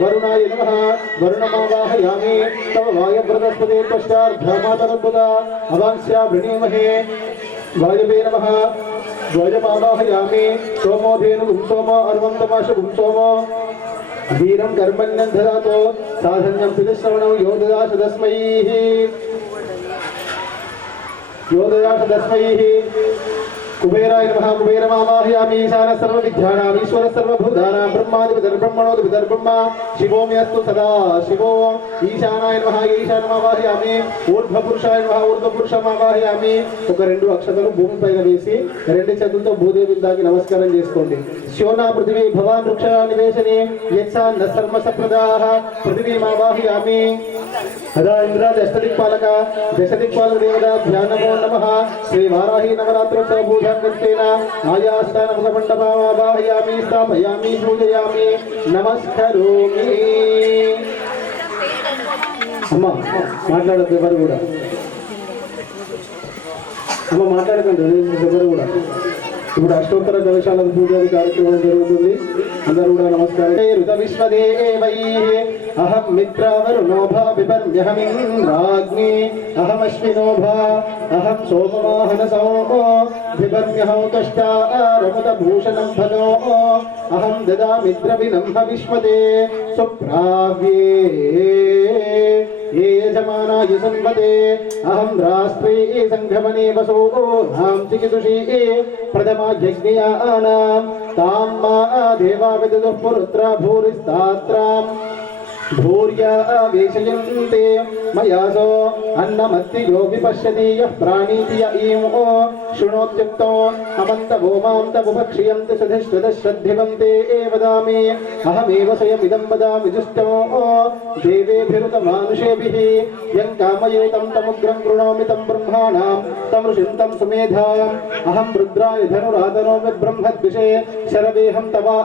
वरुणाय नमः वरुणमावाहयामि तव वायव्रतस्पदे पश्चार्धमातरद्भुता अवांस्या वृणीमहे वायवे नमः ध्वजमावाहयामि सोमो धेनुगुं सोमो अर्वन्तमाशुगुं सोमो वीरं कर्मण्यं ददातो साधन्यं पितृश्रवणं यो ददाश तस्मैः कुबेराय नमः कुबेरमावाहयामि ईशान सर्वविद्यानाम् ईश्वर सर्वभूतानां ब्रह्मादिपितर्ब्रह्मा शिवो मे अस्तु सदा शिवो ईशानाय नमः ईशानमावाहयामि ऊर्ध्वपुरुषाय नमः ऊर्ध्वपुरुषमाవాహయామి ఒక రెండు అక్షతలు భూమి పైన వేసి రెండు చేతులతో భూదేవి దాకి నమస్కారం చేసుకోండి శోనా పృథివీ భవాన్ వృక్ష నివేశనే యత్సాన్న సర్వ సప్రదాః పృథివీమావాహయామి అదా ఇంద్ర దశదిక్పాలక దేవతాభ్యో నమో నమః శ్రీ వారాహి నవరాత్రోత్సవ పూజాం కృత్యేన ఆయాస్థానముఖమండపమావాహయామి స్థాపయామి పూజయామి నమస్కరోమి అమ్మ మాట్లాడద్దు ఎవరు కూడా అమ్మ మాట్లాడకండి ఎవరు కూడా ఇప్పుడు అష్టోత్తర కలశాల పూజాది కార్యక్రమం జరుగుతుంది అందరూ కూడా నమస్కారం ఋత విశ్వదేవైః అహం మిత్రవరుణోభా బిభర్మ్యహమింద్రాగ్ని అహమశ్వినోభా అహం సోమవాహనసో బిభర్మ్యహం కష్టారముత భూషణం భగో అహం దదామి ద్రవిణం హవిష్మతే సుప్రావ్యే ये यजमानाय संवदे अहं राष्ट्रे संघमने वसो नाम चिकितुषी प्रथमा यज्ञयानां तां मा देवा विदुः पुरुत्रा भूरिस्तात्रां भूर्या वेशयन्ते मयासो अन्नमत्तियो विपश्यति यः प्राणीति य ईमो शृणोत्युक्तो अमन्तवो मां तमुपक्षियन्ति सुधिष्ठितश्रद्धिवन्ते वदामि अहमेव स्वयमिदं वदामि जुष्टो देवेभिरुतमानुषेभिः यं कामयेतं तमुग्रं कृणोमि तं ब्रह्माणां तं ऋषिं तं सुमेधाम् अहं रुद्राय धनुराधनोमि ब्रह्मद्विषे शरवेहं तवा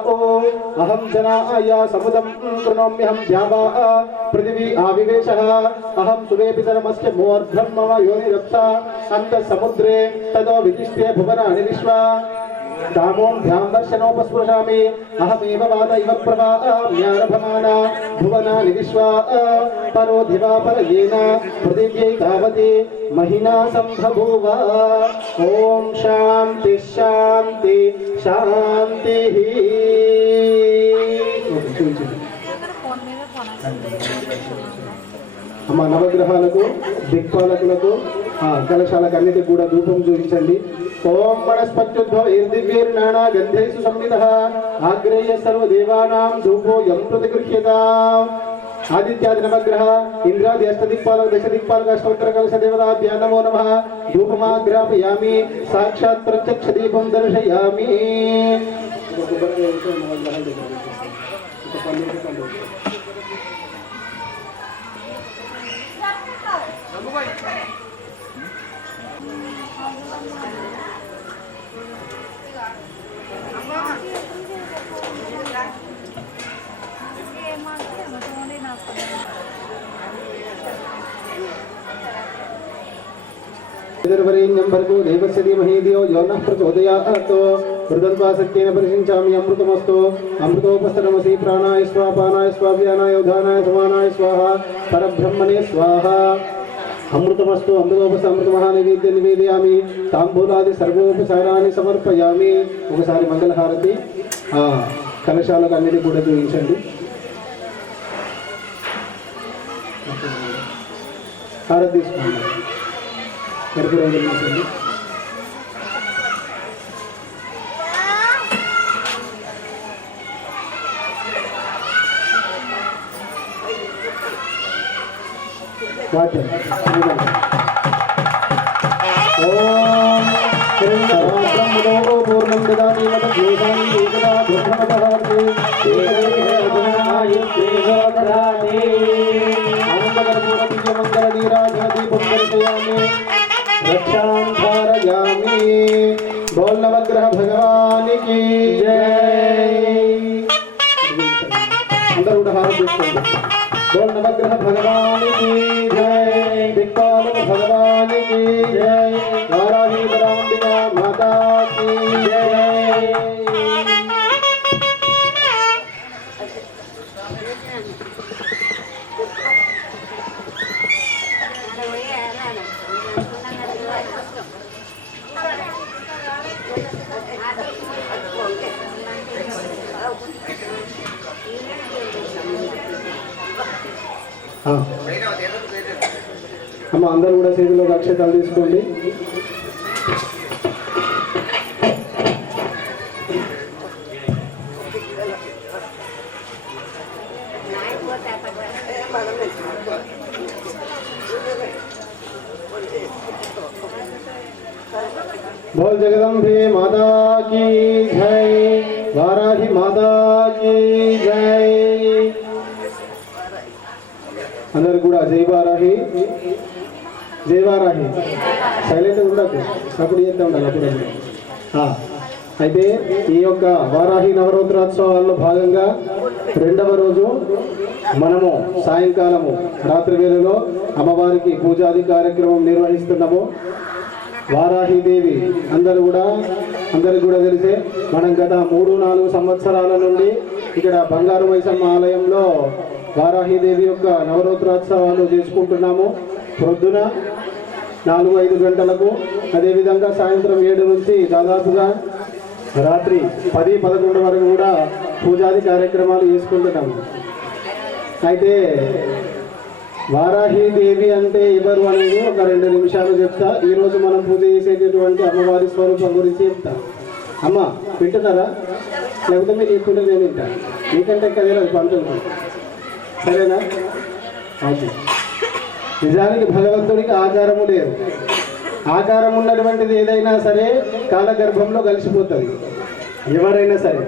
अहं जनाय समुदं कृणोम्यहं द्यावा पृथिवी आविवेशः अहं सुवेपितरमस्य मूर्ध्वं मम योनिरप्सा अन्तः समुद्रे ततो विदिष्टे भुवनानि विश्वा दामोऽभ्यां दर्शनोपस्पृशामि अहमेव वाद इव प्रवाम्यारभमाना भुवनानि विश्वा परो दिवापरयेन पृथिव्यै तावती महिना सम्भूव ॐ शान्ति शान्ति शान्तिः అమ్మ నవగ్రహాలకు దిక్పాలకులకు కలశాలకు అన్నిటికి కూడా ధూపం చూపించండి ఓం వనస్పత్యుద్భవైర్దివ్యైర్నానా గంధైసు సంవితః ఆగ్రేయ సర్వదేవానాం ధూపోయం ప్రతిగృహ్యతాం ఆదిత్యాది నవగ్రహ ఇంద్రాది అష్టదిక్పాలక దశదిక్పాలక అష్టోత్తర కలశ దేవతాభ్యో నమో నమః ధూపమాగ్రాపయామి సాక్షాత్ ప్రత్యక్ష దీపం దర్శయామి निर्वरेण्यं भर्गो देवस्य धीमहि धियो यो नः प्रचोदयात् मृदन्वासक्तेन परिषिञ्चामि अमृतमस्तु अमृतोपस्तरमसि प्राणाय स्वाहा पानाय स्वाहा व्यानाय उदानाय समानाय स्वाहा परब्रह्मणे स्वाहा अमृतमस्तु अमृतोपमहानैवेद्य निवेदयामि तांबूलादि सर्वोपचाराన్ని సమర్పయామి ఒకసారి మంగళహారతి కలశాలకు అన్నిటి కూడా చూపించండి హారతి తీసుకోండి కర్పూరం వెలిగించండి वाचन ओम ब्रह्मो पूर्णं ददाति मदग्नेशानि एकदा ब्रह्मतः मंगलनीराजनदीपं दर्शयामि रक्षां धारयामि बोल नवग्रह भगवान की जय अंदर उड़ा हाथ दिखाओ बोल नवग्रह भगवान की जय दिक्पाल भगवान की जय वाराही बराम्बिका माता की जय అమ్మ అందరూ కూడా చేతిలో అక్షతాలు తీసుకోండి बोल जगदम्बे माता की जय वाराही माता की जय अंदर కూడా జై వారాహి సైలెంట్ ఉండదు సపోర్ట్ చేస్తూ ఉండాలి అప్పుడు అయితే ఈ యొక్క వారాహి నవరాత్రోత్సవాల్లో భాగంగా రెండవ రోజు మనము సాయంకాలము రాత్రి వేళలో అమ్మవారికి పూజాది కార్యక్రమం నిర్వహిస్తున్నాము వారాహిదేవి అందరికి కూడా తెలిసే మనం గత 3-4 సంవత్సరాల నుండి ఇక్కడ బంగారు మైసమ్మ ఆలయంలో వారాహిదేవి యొక్క నవరాత్రోత్సవాలు చేసుకుంటున్నాము ప్రొద్దున 4-5 గంటలకు అదేవిధంగా సాయంత్రం 7 నుంచి దాదాపుగా రాత్రి 10-11 వరకు కూడా పూజాది కార్యక్రమాలు చేసుకుంటున్నాము అయితే వారాహిదేవి అంటే ఎవరు అనేది ఒక 2 నిమిషాలు చెప్తా ఈరోజు మనం పూజ చేసేటటువంటి అమ్మవారి స్వరూపం గురించి చెప్తా అమ్మ వింటున్నారా లేకపోతే మీరు చెప్తుంటే నేను వింటా మీకంటే కదా పంటున్నాను సరేనా ఓకే నిజానికి భగవంతుడికి ఆకారము లేదు ఆకారం ఉన్నటువంటిది ఏదైనా సరే కాలగర్భంలో కలిసిపోతుంది ఎవరైనా సరే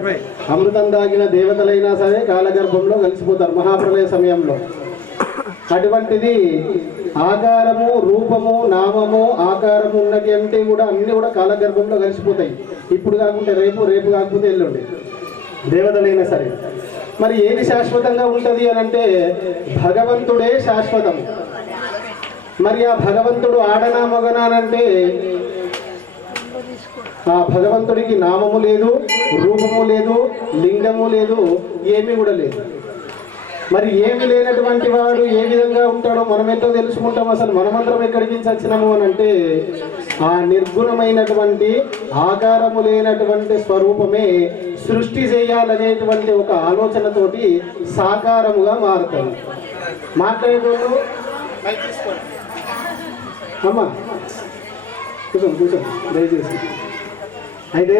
అమృతం దాగిన దేవతలైనా సరే కాలగర్భంలో కలిసిపోతారు మహాప్రళయ సమయంలో అటువంటిది ఆకారము రూపము నామము ఆకారము ఉన్నది అంటే కూడా అన్ని కూడా కాలగర్భంలో కలిసిపోతాయి ఇప్పుడు కాకుంటే రేపు కాకపోతే ఎల్లుండి దేవతలైనా సరే మరి ఏది శాశ్వతంగా ఉంటుంది అని అంటే భగవంతుడే శాశ్వతం మరి ఆ భగవంతుడు ఆడనా మగనానంటే ఆ భగవంతుడికి నామము లేదు రూపము లేదు లింగము లేదు ఏమీ కూడా లేదు మరి ఏమి లేనటువంటి వాడు ఏ విధంగా ఉంటాడో మనం ఎంతో తెలుసుకుంటాం అసలు మనమందరం ఎక్కడికి వచ్చినాము అని అంటే ఆ నిర్గుణమైనటువంటి ఆకారము లేనటువంటి స్వరూపమే సృష్టి చేయాలనేటువంటి ఒక ఆలోచనతోటి సాకారముగా మారుతాడు మాట్లాడేటోళ్ళు అమ్మా కూర్చోండి దయచేసి అయితే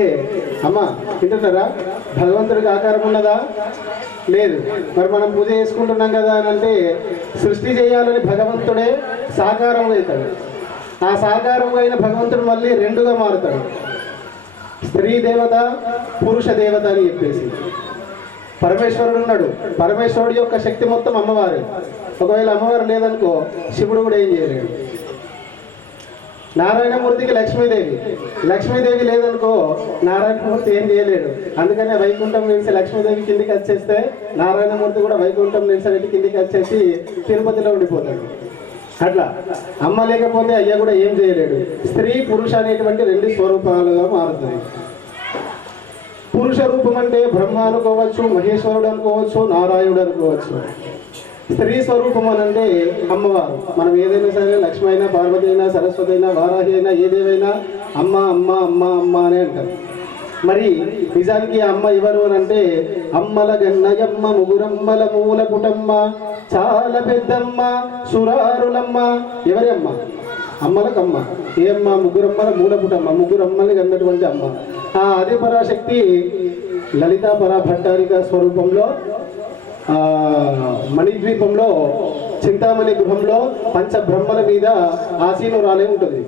అమ్మ వింటున్నారా భగవంతుడికి ఆకారం ఉన్నదా లేదు మరి మనం పూజ చేసుకుంటున్నాం కదా అని అంటే సృష్టి చేయాలని భగవంతుడే సాకారం అవుతాడు ఆ సాకారం అయిన భగవంతుడు మళ్ళీ 2గా మారుతాడు స్త్రీ దేవత పురుష దేవత అని చెప్పేసి పరమేశ్వరుడు ఉన్నాడు పరమేశ్వరుడు యొక్క శక్తి మొత్తం అమ్మవారే ఒకవేళ అమ్మవారు లేదనుకో శివుడు కూడా ఏం చేయలేడు నారాయణమూర్తికి లక్ష్మీదేవి లేదనుకో నారాయణమూర్తి ఏం చేయలేడు అందుకనే వైకుంఠం నిలిచి లక్ష్మీదేవి కిందికి వచ్చేస్తే నారాయణమూర్తి కూడా వైకుంఠం నిలిచి కిందికి వచ్చేసి తిరుపతిలో ఉండిపోతాడు అట్లా అమ్మ లేకపోతే అయ్య కూడా ఏం చేయలేడు. స్త్రీ పురుష అనేటువంటి రెండు స్వరూపాలుగా మారుతుంది. పురుష రూపం అంటే బ్రహ్మ అనుకోవచ్చు, మహేశ్వరుడు అనుకోవచ్చు, నారాయణుడు అనుకోవచ్చు. స్త్రీ స్వరూపం అని అంటే అమ్మవారు. మనం ఏదైనా సరే లక్ష్మి అయినా, పార్వతి అయినా, సరస్వతి అయినా, వారాహి అయినా, ఏదేవైనా అమ్మ అమ్మ అమ్మ అమ్మ అనే అంటారు. మరి నిజానికి అమ్మ ఎవరు అని అంటే అమ్మల గన్నయమ్మ ముగురమ్మల మూల పుటమ్మ చాలా పెద్దమ్మ సురారులమ్మ. ఎవరి అమ్మ? అమ్మలకమ్మ. ఏ అమ్మ? ముగ్గురమ్మల మూల పుటమ్మ, ముగ్గురమ్మని కన్నటువంటి అమ్మ. ఆ ఆది పరాశక్తి లలితా పరాభట్టారిక స్వరూపంలో మణిద్వీపంలో చింతామణి గృహంలో పంచబ్రహ్మల మీద ఆసీనురాలే ఉంటుంది.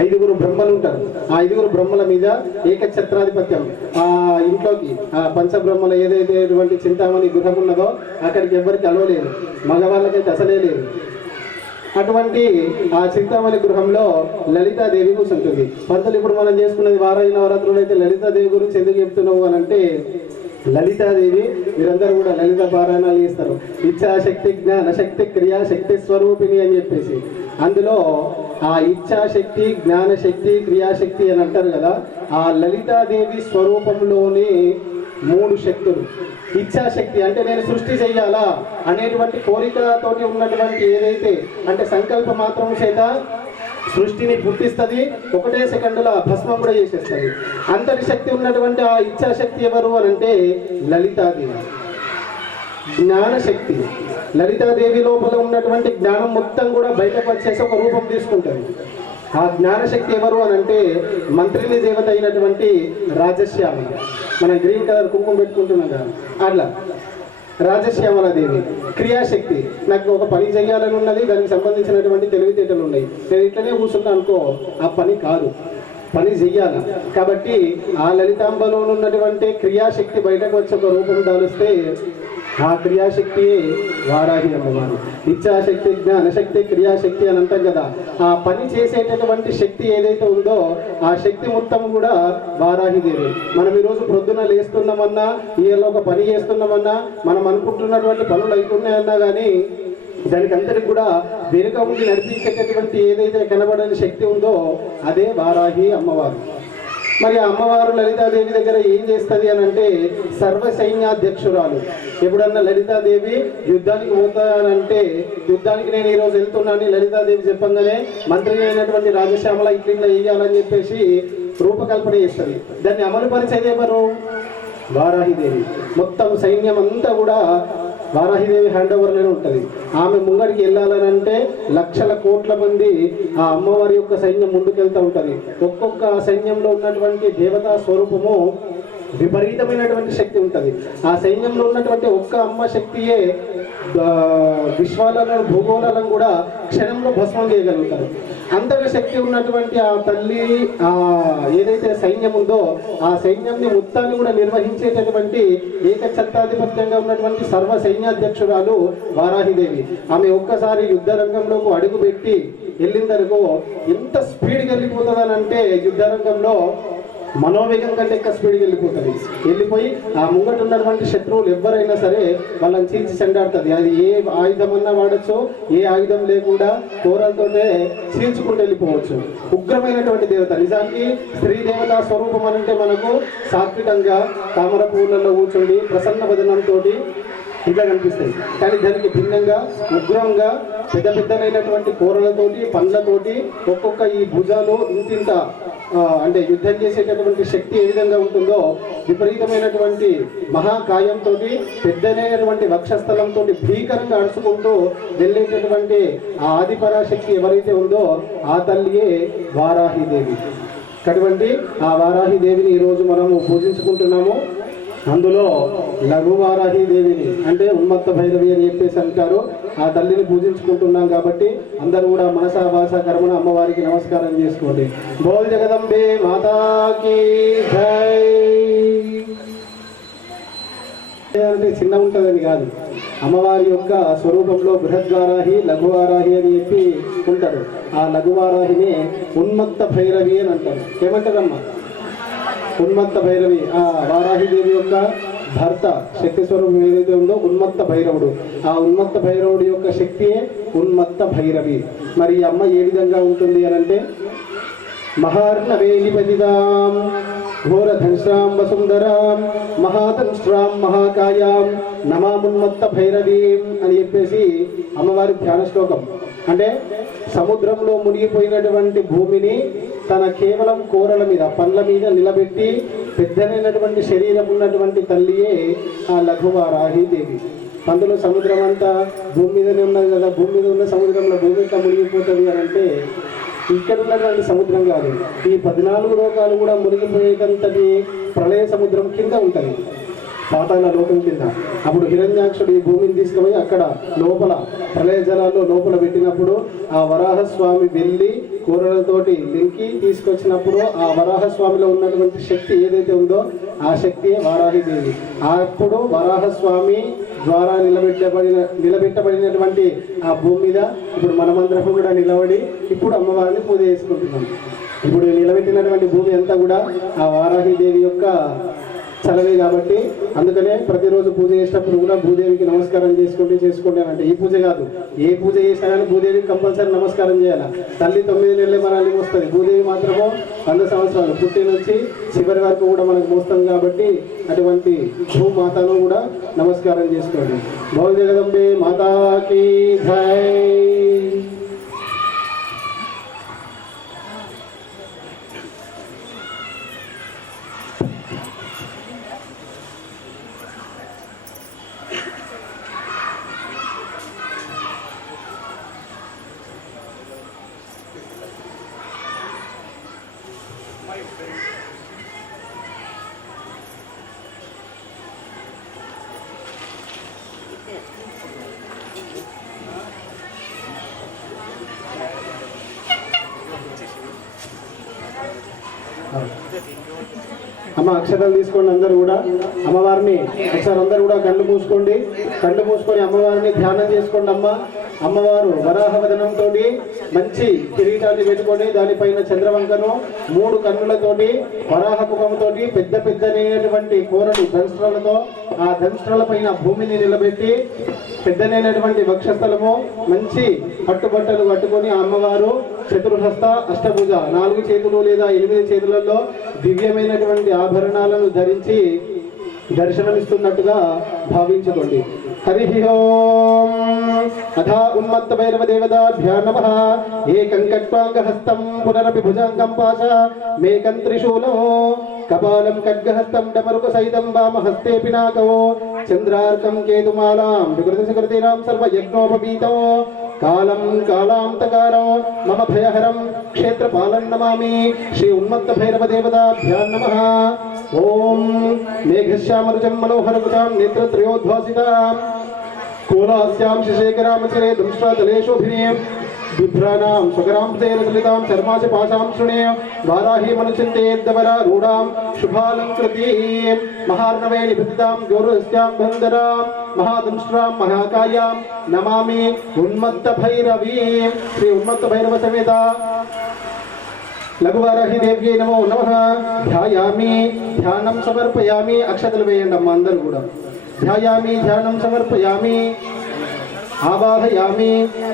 5 బ్రహ్మలు ఉంటారు. ఆ 5 బ్రహ్మల మీద ఏకఛత్రాధిపత్యం. ఆ ఇంట్లోకి ఆ పంచబ్రహ్మల ఏదైతే చింతామణి గృహం ఉన్నదో అక్కడికి ఎవరికి అలవలేదు, మగవాళ్ళకైతే అసలే లేదు. అటువంటి ఆ చింతామణి గృహంలో లలితాదేవి కూర్చుంటుంది. పంతులు ఇప్పుడు మనం చేసుకున్నది వారాహి నవరాత్రులు అయితే లలితాదేవి గురించి ఎందుకు చెప్తున్నావు అని అంటే లలితాదేవి మీరందరూ కూడా లలిత పారాయణాలు చేస్తారు. ఇచ్ఛాశక్తి, జ్ఞానశక్తి, క్రియాశక్తి స్వరూపిణి అని చెప్పేసి అందులో ఆ ఇచ్ఛాశక్తి, జ్ఞానశక్తి, క్రియాశక్తి అని అంటారు కదా. ఆ లలితాదేవి స్వరూపంలోని 3 శక్తులు. ఇచ్ఛాశక్తి అంటే నేను సృష్టి చెయ్యాలా అనేటువంటి కోరికతోటి ఉన్నటువంటి ఏదైతే అంటే సంకల్ప మాత్రం చేత సృష్టిని పుట్టిస్తుంది, 1 సెకండుల భస్మం కూడా చేసేస్తుంది. అంతటి శక్తి ఉన్నటువంటి ఆ ఇచ్ఛాశక్తి ఎవరు అని అంటే లలితాదేవి. జ్ఞానశక్తి లలితాదేవి లోపల ఉన్నటువంటి జ్ఞానం మొత్తం కూడా బయటకు వచ్చేసి ఒక రూపం తీసుకుంటుంది. ఆ జ్ఞానశక్తి ఎవరు అని అంటే మంత్రిని దేవత అయినటువంటి రాజశ్యామ. మనం గ్రీన్ కలర్ కుంకుమ పెట్టుకుంటున్నాం కదా అట్లా రాజశ్యామలాదేవి. క్రియాశక్తి నాకు ఒక పని చేయాలని ఉన్నది, దానికి సంబంధించినటువంటి తెలివితేటలు ఉన్నాయి, నేను ఇట్లనే కూర్చుంటా అనుకో ఆ పని కాదు, పని చెయ్యాలి. కాబట్టి ఆ లలితాంబలో ఉన్నటువంటి క్రియాశక్తి బయటకు వచ్చి ఒక రూపం దాలిస్తే ఆ క్రియాశక్తి వారాహి అమ్మవారు. ఇచ్ఛాశక్తి, జ్ఞానశక్తి, క్రియాశక్తి అని అంటాం కదా. ఆ పని చేసేటటువంటి శక్తి ఏదైతే ఉందో ఆ శక్తి మొత్తం కూడా వారాహిదేవి. మనం ఈరోజు ప్రొద్దున లేస్తున్నామన్నా, ఈలో ఒక పని చేస్తున్నామన్నా, మనం అనుకుంటున్నటువంటి పనులు అవుతున్నాయన్నా కానీ దానికి అందరికి కూడా వెనుక ఉండి నడిపించేటటువంటి ఏదైతే కనబడని శక్తి ఉందో అదే వారాహి అమ్మవారు. మరి ఆ అమ్మవారు లలితాదేవి దగ్గర ఏం చేస్తుంది అని అంటే సర్వ సైన్యాధ్యక్షురాలు. ఎప్పుడన్నా లలితాదేవి యుద్ధానికి పోతానంటే యుద్ధానికి నేను ఈరోజు వెళ్తున్నాను లలితాదేవి చెప్పంగానే మంత్రి అయినటువంటి రాజశ్యామల ఇట్లా వేయాలని చెప్పేసి రూపకల్పన చేస్తుంది. దాన్ని అమలు పరిచేది ఎవరు? వారాహిదేవి. మొత్తం సైన్యం అంతా కూడా వారాహిదేవి హ్యాండ్ ఓవర్లోనే ఉంటుంది. ఆమె ముంగడికి వెళ్ళాలని అంటే లక్షల కోట్ల మంది ఆ అమ్మవారి యొక్క సైన్యం ముందుకెళ్తూ ఉంటుంది. ఒక్కొక్క సైన్యంలో ఉన్నటువంటి దేవతా స్వరూపము విపరీతమైనటువంటి శక్తి ఉంటుంది. ఆ సైన్యంలో ఉన్నటువంటి ఒక్క అమ్మ శక్తియే విశ్వాలను, భూగోళాలను కూడా క్షణంలో భస్మం చేయగలుగుతారు. అంతటి శక్తి ఉన్నటువంటి ఆ తల్లి ఏదైతే సైన్యం ఉందో ఆ సైన్యాన్ని మొత్తాన్ని కూడా నిర్వహించేటటువంటి ఏకఛత్రాధిపత్యంగా ఉన్నటువంటి సర్వ సైన్యాధ్యక్షురాలు వారాహిదేవి. ఆమె ఒక్కసారి యుద్ధ రంగంలోకి అడుగుపెట్టి వెళ్ళిందనుకో ఎంత స్పీడ్గా వెళ్ళిపోతుందని అంటే యుద్ధ రంగంలో మనోవేగం కంటే ఎక్కువ స్పీడ్గా వెళ్ళిపోతుంది. వెళ్ళిపోయి ఆ ముంగట ఉన్నటువంటి శత్రువులు ఎవరైనా సరే వాళ్ళని చీల్చి చెండాడుతుంది. అది ఏ ఆయుధం అన్నా వాడచ్చు, ఏ ఆయుధం లేకుండా కోరలతోనే చీల్చుకుంటూ వెళ్ళిపోవచ్చు. ఉగ్రమైనటువంటి దేవత. నిజానికి స్త్రీ దేవతా స్వరూపం అంటే మనకు సాత్వికంగా తామర పువ్వులలో కూర్చొని ప్రసన్న వదనంతో ఇట్లా కనిపిస్తాయి. కానీ దానికి భిన్నంగా ఉగ్రంగా పెద్ద పెద్దనైనటువంటి కూరలతోటి, పండ్లతోటి, ఒక్కొక్క ఈ భుజాలు ఇంతింత అంటే యుద్ధం చేసేటటువంటి శక్తి ఏ విధంగా ఉంటుందో విపరీతమైనటువంటి మహాకాయంతో పెద్దనైనటువంటి వక్షస్థలంతో భీకరంగా అడుచుకుంటూ వెళ్ళేటటువంటి ఆ ఆదిపరాశక్తి ఎవరైతే ఉందో ఆ తల్లియే వారాహిదేవి. అటువంటి ఆ వారాహిదేవిని ఈరోజు మనము పూజించుకుంటున్నాము. అందులో లఘువారాహి దేవిని అంటే ఉన్మత్త భైరవి అని చెప్పేసి అంటారు. ఆ తల్లిని పూజించుకుంటున్నాం కాబట్టి అందరూ కూడా మనసా వాస కర్మణ అమ్మవారికి నమస్కారం చేసుకోండి. బోల్ జగదంబే మాతాకి జై. అంటే చిన్న ఉంటుందని కాదు, అమ్మవారి యొక్క స్వరూపంలో బృహద్వారాహి, లఘువారాహి అని చెప్పి ఉంటారు. ఆ లఘువారాహిని ఉన్మత్త భైరవి అని అంటారు. ఏమంటారమ్మా? ఉన్మత్త భైరవి. ఆ వారాహిదేవి యొక్క భర్త శక్తి స్వరూపం ఏదైతే ఉందో ఉన్మత్త భైరవుడు, ఆ ఉన్మత్త భైరవుడి యొక్క శక్తియే ఉన్మత్త భైరవి. మరి ఈ అమ్మ ఏ విధంగా ఉంటుంది అని అంటే మహార్ణవేలిపతిదాం ఘోరధంశ్రాం వసుందరాం మహాదంశ్రాం మహాకాయాం నమామున్మత్త భైరవీం అని చెప్పేసి అమ్మవారి ధ్యాన శ్లోకం. అంటే సముద్రంలో మునిగిపోయినటువంటి భూమిని తన కేవలం కూరల మీద పండ్ల మీద నిలబెట్టి పెద్దనైనటువంటి శరీరం ఉన్నటువంటి తల్లియే ఆ లఘువారాహీదేవి. అందులో సముద్రం అంతా భూమి మీదనే ఉన్నది కదా, భూమి మీద ఉన్న సముద్రంలో భూమి ఎట్లా మునిగిపోతుంది అని అంటే ఇక్కడ ఉన్నటువంటి సముద్రం కాదు, ఈ 14 లోకాలు కూడా మునిగిపోయేటంతటి ప్రళయ సముద్రం కింద ఉంటుంది, పాతాళ లోకం కింద. అప్పుడు హిరణ్యాక్షుడు ఈ భూమిని తీసుకుపోయి అక్కడ లోపల ప్రళయ జలాల్లో లోపల పెట్టినప్పుడు ఆ వరాహస్వామి వెళ్ళి కూరలతోటి లింకి తీసుకొచ్చినప్పుడు ఆ వరాహస్వామిలో ఉన్నటువంటి శక్తి ఏదైతే ఉందో ఆ శక్తియే వారాహిదేవి. అప్పుడు వరాహస్వామి ద్వారా నిలబెట్టబడినటువంటి ఆ భూమి మీద ఇప్పుడు మనమందరం కూడా నిలబడి ఇప్పుడు అమ్మవారిని పూజ చేసుకుంటున్నాం. ఇప్పుడు నిలబెట్టినటువంటి భూమి అంతా కూడా ఆ వారాహిదేవి యొక్క చలవే కాబట్టి అందుకనే ప్రతిరోజు పూజ చేసేటప్పుడు కూడా భూదేవికి నమస్కారం చేసుకోండి అంటే ఈ పూజ కాదు, ఏ పూజ చేసినా కానీ భూదేవికి కంపల్సరీ నమస్కారం చేయాలి. తల్లి 9 నెలలే మనల్ని మోస్తుంది, భూదేవి మాత్రమో 100 సంవత్సరాలు పుట్టి నుంచి చివరి వరకు కూడా మనకు మోస్తుంది. కాబట్టి అటువంటి భూమాతను కూడా నమస్కారం చేసుకోండి. భౌ జగదంబే మాతాకి జై. అమ్మ అక్షరాలు తీసుకోండి, అందరూ కూడా అమ్మవారిని ఒకసారి అందరూ కూడా కళ్ళు మూసుకొని అమ్మవారిని ధ్యానం చేసుకోండి. అమ్మవారు వరాహవదనంతో మంచి కిరీటాన్ని పెట్టుకొని దానిపైన చంద్రవంకను 3 కన్నులతోటి వరాహ ముఖంతో పెద్దనైనటువంటి కూరలు దంష్ట్రాలతో ఆ దంష్ట్రాల పైన భూమిని నిలబెట్టి పెద్దనైనటువంటి వక్షస్థలము మంచి పట్టుబట్టలు కట్టుకొని ఆ అమ్మవారు చతుర్హస్త అష్టభుజ 4 చేతులు లేదా 8 చేతులలో దివ్యమైనటువంటి ఆభరణాలను ధరించి దర్శనమిస్తున్నట్టుగా భావించుకోండి. హరి ఓం. అథా ఉన్మత్త భైరవ దేవతాభ్యో నమః. ఏకం ఖడ్గాంగహస్తం పునరపి భుజాంగం పాశ మేకం త్రిశూలం కపాలం ఖడ్గహస్తం డమరుక సహితం వామహస్తే పినాకో చంద్రార్కం కేతుమాలాం వికృతసుకృతినాం సర్వయజ్ఞోపవీతం కాలం కాలాంతకారం మమ భయహరం క్షేత్రపాలం నమామి. శ్రీ ఉన్మత్త భైరవ దేవతాభ్యో నమః. ఓం మేఘశ్యామరుచం మనోహరకుచాం నేత్రత్రయోద్భాసితాం కోలాస్యాం శశేఖరాం చిరే దంష్ట్రాతలేషోభినీం బిభ్రాణాం స్వకరాం తేరదలితాం చర్మాసి పాశాం శృణే వారాహి మనుచింతేద్దవరా రూఢాం శుభాలంకృతీం మహార్ణవేణి ప్రతితాం గౌరవస్యాం బందరాం మహాదంష్ట్రాం మహాకాయాం నమామి ఉన్మత్త భైరవీం. శ్రీ ఉన్మత్త భైరవ సమేత లఘువారాహి దేవ్యై నమో నమః. ధ్యాయామి ధ్యానం సమర్పయామి. అక్షతలు వేయండి అమ్మ అందరూ కూడా. ధ్యాయామి ధ్యానం సమర్పయామి. ఆవాహయామి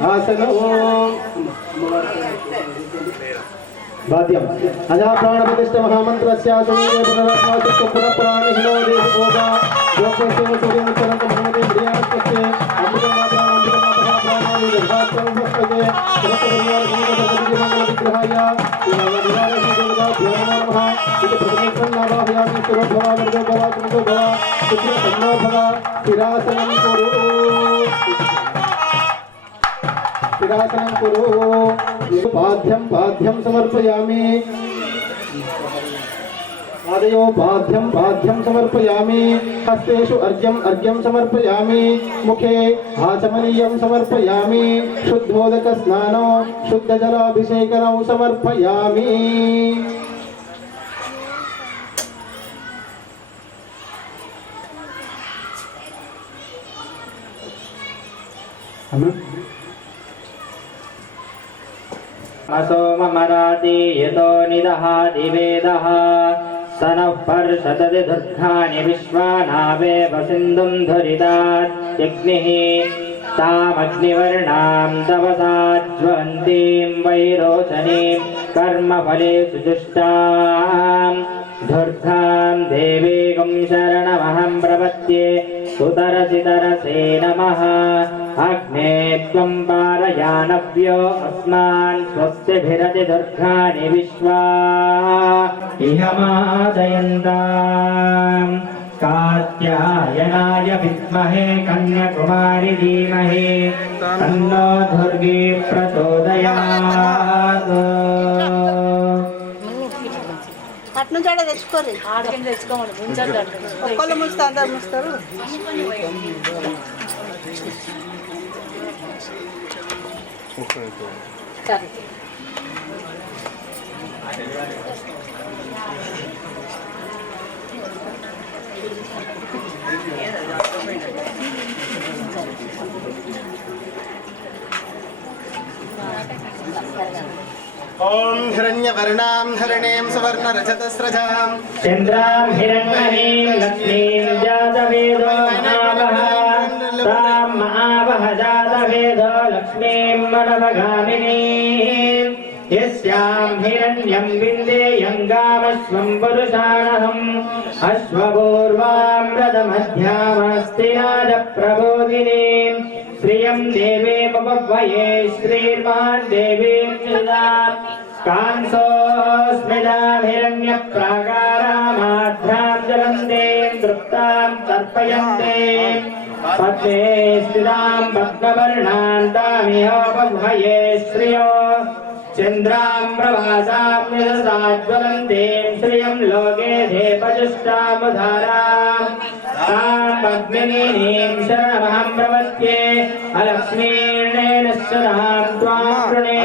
ఆసనం. వాద్యం అజా ప్రాణప్రతిష్ఠ మహామంత్రస్య సునీరే పునరాత్మాచిత్త పునఃప్రాణిహినో దేశభోగా లోకస్య సూర్యముత్తరంత భగవతే ప్రియానస్య అమృతమాతా అమృతమాతా ప్రాణాని నిర్భాస్తం భస్మతే సమస్తపరివార సమేత విగ్రహాయ నివారసి దేవతాభ్యో నమః. ఇది ప్రతిష్ఠం ఆవాహయామి. స్థిరోభవ మృగోభవ కృతోభవ శుక్ర సన్నోభవ స్థిరాసనం కురు. స్థిరాసనం కురు. పాద్యం సమర్పయామి. పాదయో పాద్యం సమర్పయామి. హస్తేషు అర్ఘ్యం సమర్పయామి. ముఖే ఆచమనీయం సమర్పయామి. శుద్ధోదక స్నానం శుద్ధ జలాభిషేకం సమర్పయామి. असो ममराति यतो निदहाति वेदः सनः पर्षदति दुर्गानि विश्वानावेव सिन्धुं धुरिदात् यज्ञिः तामग्निवर्णां तपसा ज्वलन्तीं वैरोचनीं कर्मफलेषु जुष्टां दुर्गां देवीं शरणमहं प्रपद्ये सुतरसि तरसे नमः अग्ने त्वं पारयानव्यो अस्मान् स्वस्तिभिरति दुर्गानि विश्वा इहमादयन्ताम् कात्यायनाय विद्महे कन्याकुमारी धीमहि तन्नो दुर्गे प्रचोदयात् అటు నుంచి ఆడ తెచ్చుకోరు ఒక్కళ్ళు ముస్తారు అందరు ముస్తారు ఓం హిరణ్యవర్ణాం హరిణీం సువర్ణరజతస్రజాం चन्द्रां हिरण्मयीं लक्ष्मीं जातवेदो महावः तां महावः जातवेदो लक्ष्मीं मनवगामिनीं यस्यां हिरण्यं विन्देयं गामश्वं पुरुषाणहम् अश्वपूर्वां रथमध्यामस्तिनादप्रबोधिनीं श्रियं देवीमुपह्वये श्रीर्वान् देवीं सुधा कांसोऽस्मितां हिरण्यप्राकारामाध्यां जलन्तीं तृप्तां तर्पयन्ते पद्मे स्थितां पद्मवर्णां तामिहोपह्वये श्रियो चन्द्रां प्रभासां निरसाज्वलन्तीं श्रियं लोके धेपजुष्टामुधारां तां पद्मिनीं शरणमहं प्रपद्ये अलक्ष्मीर्णेन शरणां त्वां कृणे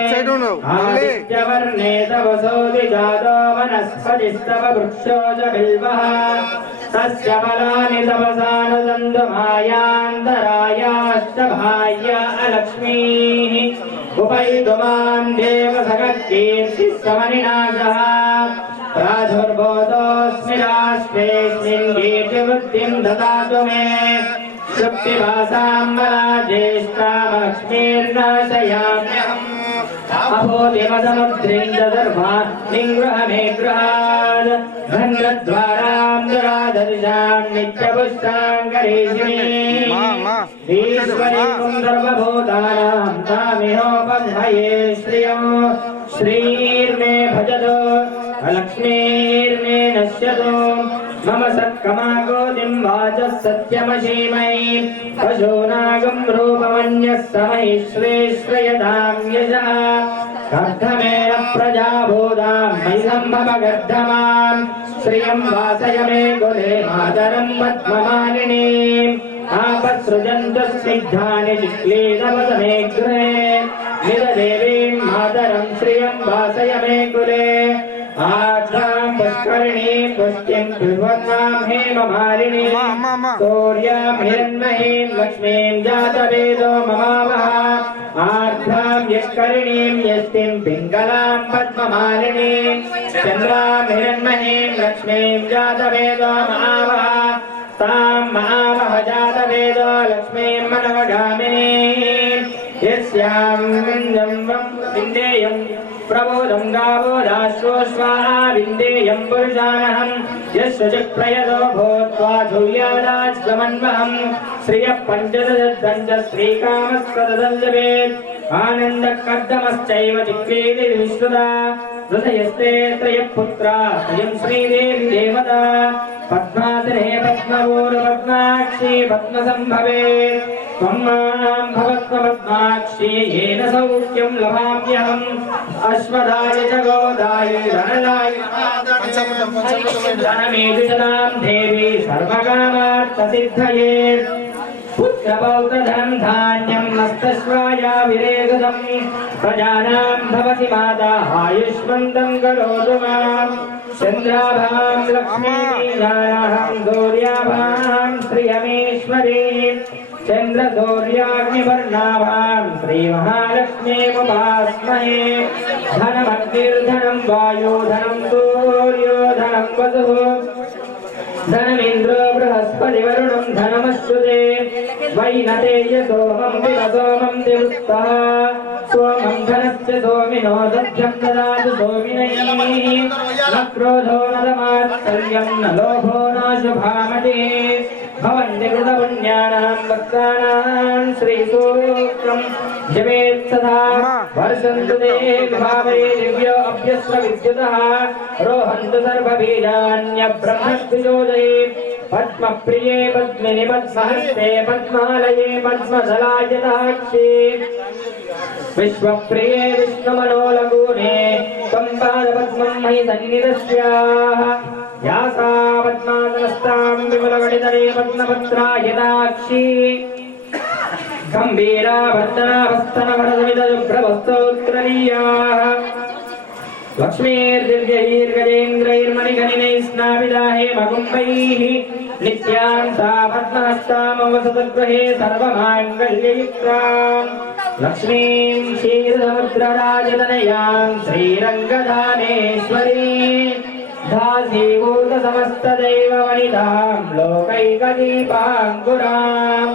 आदित्यवर्णे तपसोऽधिजातो वनस्पतिस्तव वृक्षो च बिल्वः तस्य फलानि तपसानुदन्तु मायान्तरायाश्च अलक्ष्मीः उपैतु मां देवसखकीर्तिः समनिनाशः प्रादुर्बोधोऽस्मि राष्ट्रेऽस्मिन् कीर्तिवृद्धिं ददातु मे सुप्तिभासां ज्येष्ठामलक्ष्मीर्नाशयाम्यहम् अभूतिमसमुद्रीं च सर्वान् निगृह मे गृहात् धन्यद्वारां दुरादर्शां नित्यपुष्टां करिष्यामि ईश्वरीं सर्वभूतानां तामिहोपह्वये श्रियो श्रीर्मे भजतो लक्ष्मीर्मे नश्यतो मम सत्कमागोदिं वाचः सत्यमशीमयि पशूनागं रूपमन्यः समैश्रेश्रयतां यशः कर्धमेन प्रजाभूतां मयि सम्भवगर्धमान् श्रियं वासय मे कुले मातरं पद्ममालिनीम् आपत्सृजन्तु स्निग्धानि चिक्लीदवसमे गृहे निरदेवीं मातरं श्रियं वासय मे कुले आद्रां पुष्करिणीं पुष्टिं पिबन्नां हेममालिनीं सूर्यां हिरण्मयीं लक्ष्मीं जातवेदो ममावः आर्द्रां यष्करिणीं यष्टिं पिङ्गलां पद्ममालिनीं चन्द्रां हिरण्मयीं लक्ष्मीं जातवेदो ममावः तां महावः जातवेदो लक्ष्मीं मनवगामिनीं यस्यां विन्देयं प्रबोधं गावो राश्वोश्वाः विन्देयं पुरुषाणहं यस्वचिप्रयतो भूत्वा धुर्यादाश्वमन्वहं श्रियः पञ्चदशद्धं च श्रीकामस्तदल्लभेत् आनन्दकर्दमश्चैव चिक्रीति विश्रुता हृदयस्ते त्रयः पुत्रा त्रयं श्रीदेवी देवता पद्मासने पद्मपूर्वपद्माक्षी पद्मसम्भवे त्वं मां भवत्वपद्माक्षी येन सौख्यं लभाम्यहम् अश्वदाय च गोदाय धनदाय धनमेधिषदां देवी सर्वकामार्थसिद्धये पुत्रपौत्रधनं धान्यं नस्तश्वाया विरेगदं प्रजानां भवति माता आयुष्मन्तं करोतु मां चन्द्राभां लक्ष्मीनारायणं गौर्याभां श्रियमेश्वरीं चन्द्रसूर्याग्निवर्णाभां श्रीमहालक्ष्मीमुपास्महे धनमग्निर्धनं वायो धनं सूर्यो धनं वसुः धनमिन्द्रो बृहस्पतिवरुणं धनमश्रुते वैनतेय सोमं विवसोमं दिवृत्तः सोमं धनस्य सोमिनो दध्यं ददातु सोमिनैः न क्रोधो न दमात्सर्यं न लोभो न शुभामतिः भवन्ति कृतपुण्यानां भक्तानां श्रीसूत्रं जपेत् सदा वर्षन्तु ते भावे दिव्यो अभ्यस्व विद्युतः रोहन्तु सर्वबीजान्यब्रह्मस्विजोदये पद्मप्रिये पद्मिनि पद्महस्ते पद्मालये पद्मदलायताक्षी विश्वप्रिये विष्णुमनोलगूने त्वं पादपद्मं मयि सन्निधस्याः या सा पद्मासनस्तां विमलगणितरे पद्मपत्रायताक्षी गम्भीरा भर्तनाभस्तनभरसमितशुभ्रवस्तोत्तरीयाः लक्ष्मीर्दिर्घैर्गजेन्द्रैर्मणिगणिनैः स्नापिता हेमकुम्भैः नित्यां सा पद्महस्तामवसतगृहे सर्वमाङ्गल्ययुक्ताम् लक्ष्मीं क्षीरसमुद्रराजतनयां श्रीरङ्गधामेश्वरीं दासीभूतसमस्तदैववनितां लोकैकदीपाङ्कुराम्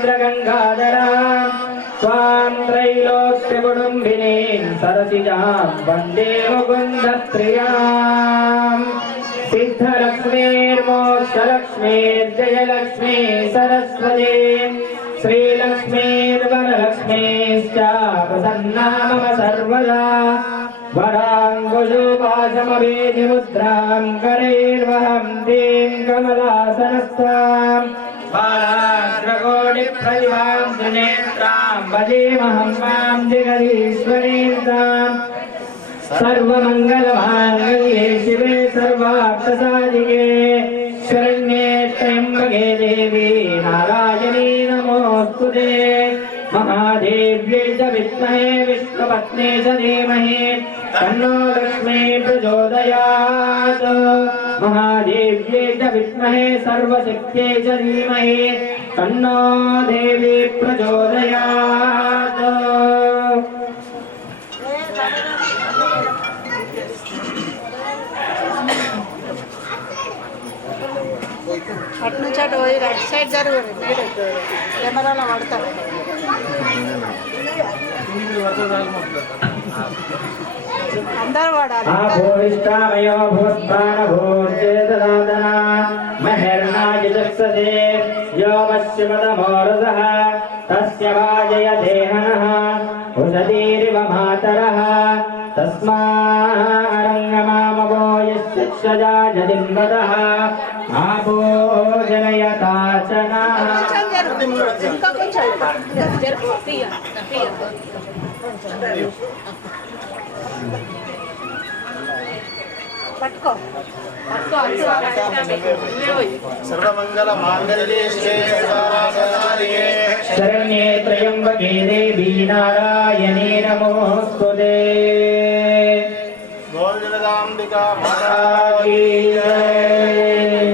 श्रीमन्मन्दकटाक्षलब्धविभवब्रह्मेन्द्रगङ्गाधरां त्वां त्रैलोक्यकुटुम्बिनीं सरसिजां वन्दे मुकुन्दप्रियाम् सिद्धलक्ष्मीर्मोक्षलक्ष्मीर्जयलक्ष्मी सरस्वती श्रीलक्ष्मीर्वरलक्ष्मीश्च प्रसन्ना मम सर्वदा वराङ्गुशोपाशमवेदिमुद्रां करैर्वहन्तीं कमलासनस्थां बालाग्रकोटिप्रतिभां त्रिनेत्रां भजेमहं मां जगदीश्वरीं ताम् सर्वमङ्गलमाङ्गल्ये शिवे सर्वार्थसाधिके शरण्ये त्र्यम्बके देवी नारायणी नमोऽस्तुते महादेव्यै च विद्महे विष्णुपत्न्यै च धीमहि तन्नो लक्ष्मी प्रचोदयात् महादेव्यै च विद्महे सर्वशक्त्यै च धीमहि तन्नो देवी प्रचोदयात् అటు నుంచి అటు పోయి రైట్ సైడ్ జరుగురు కెమెరాలో పడతారు అందరూ వాడాలి ఆభోయిష్టామయో భూస్పానభూర్చేతదాదన మహర్నాయజక్షసే యోమశ్యమదమోరసః తస్య వాజయ దేహనః ఉషదీరివ మాతరః తస్మారంగమామవో యశ్చక్షజా జదిన్వదః ఆపో జనయతాచనః ఇంకా కొంచెం పట్టుకో सर्वमंगल मांगल्ये शरण्ये त्र्यंबके देवी नारायणी नमोस्तुते गोविंदांबिका माता की जय।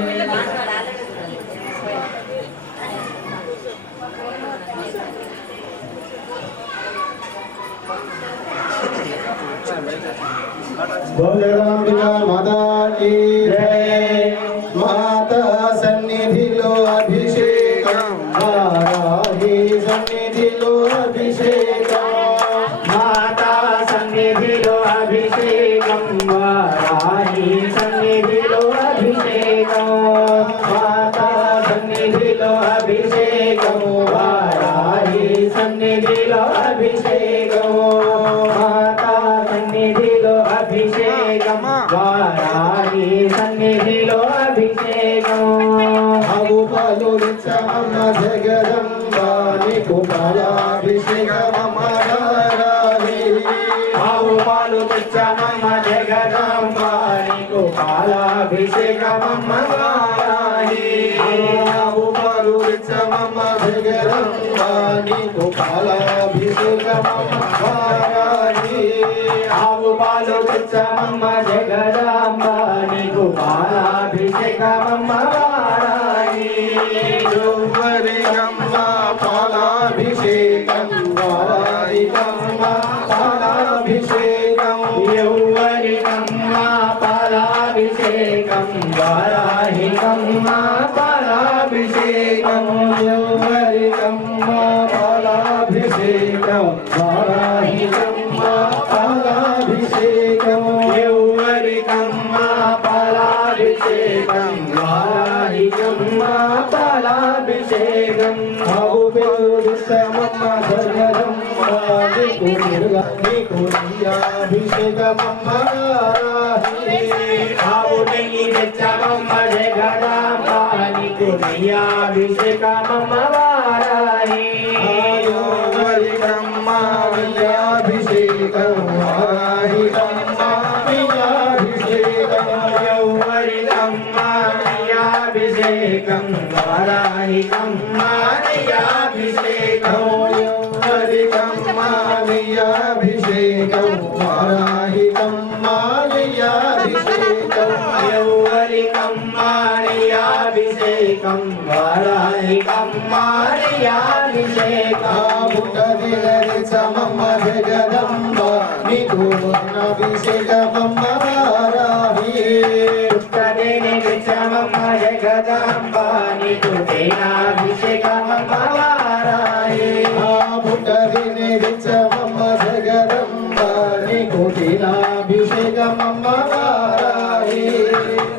गोविंदांबिका माता की जय। माता सन्निधिलो अभिषेकं वाराही सन्निधिलो अभिषेकं माता सन्निधिलो अभिषेकं वाराही सन्निधिलो अभिषेकं माता सन्निधिलो अभिषेकं वाराही सन्निधिलो अभिषेकं माता सन्निधिलो अभिषेकं वाराही सन्निधिलो अभिषेकं अगुपालो नित्यमम्म जगदम्बा निकुपालाभिषेकमम्म वाराही आहुपालु नित्यमम्म जगदम्बा निकुपालाभिषेकमम्म वाराही आहुपालो नित्यमम्म जगदम्बा निकुपालाभिषेकमम्म वाराही आहुपालु नित्यमम्म जगदम्बा निकुपालाभिषेकमम्म वाराही జగదమ్మ వారాహి ఆవు నెయ్యి తెచ్చామమ్మ జగదాంబ నీకు నెయ్యాభిషేకమమ్మ వారాహి ఆయోవరికమ్మ వియాభిషేకం వారాహికమ్మ వియాభిషేకం యౌవరికమ్మ నెయ్యాభిషేకం వారాహికమ్మ నెయ్యాభిషేకం ఆయోవరికమ్మ వియాభిషేకం వారాహికమ్మ వియాభిషేకం యౌవరికమ్మ నెయ్యాభిషేకం వారాహికమ్మ నెయ్యాభిషేకం పుట్టదిలరిచమమ్మ జగదంబ నీకు అభిషేకమమ్మ వారాహి పుట్టదేని తెచ్చామమ్మ జగదాంబ నీకు తేనాభిషేకమమ్మ వారాహి పుట్టదిలరిచమమ్మ జగదంబ నీకు తిలాభిషేకమమ్మ వారాహి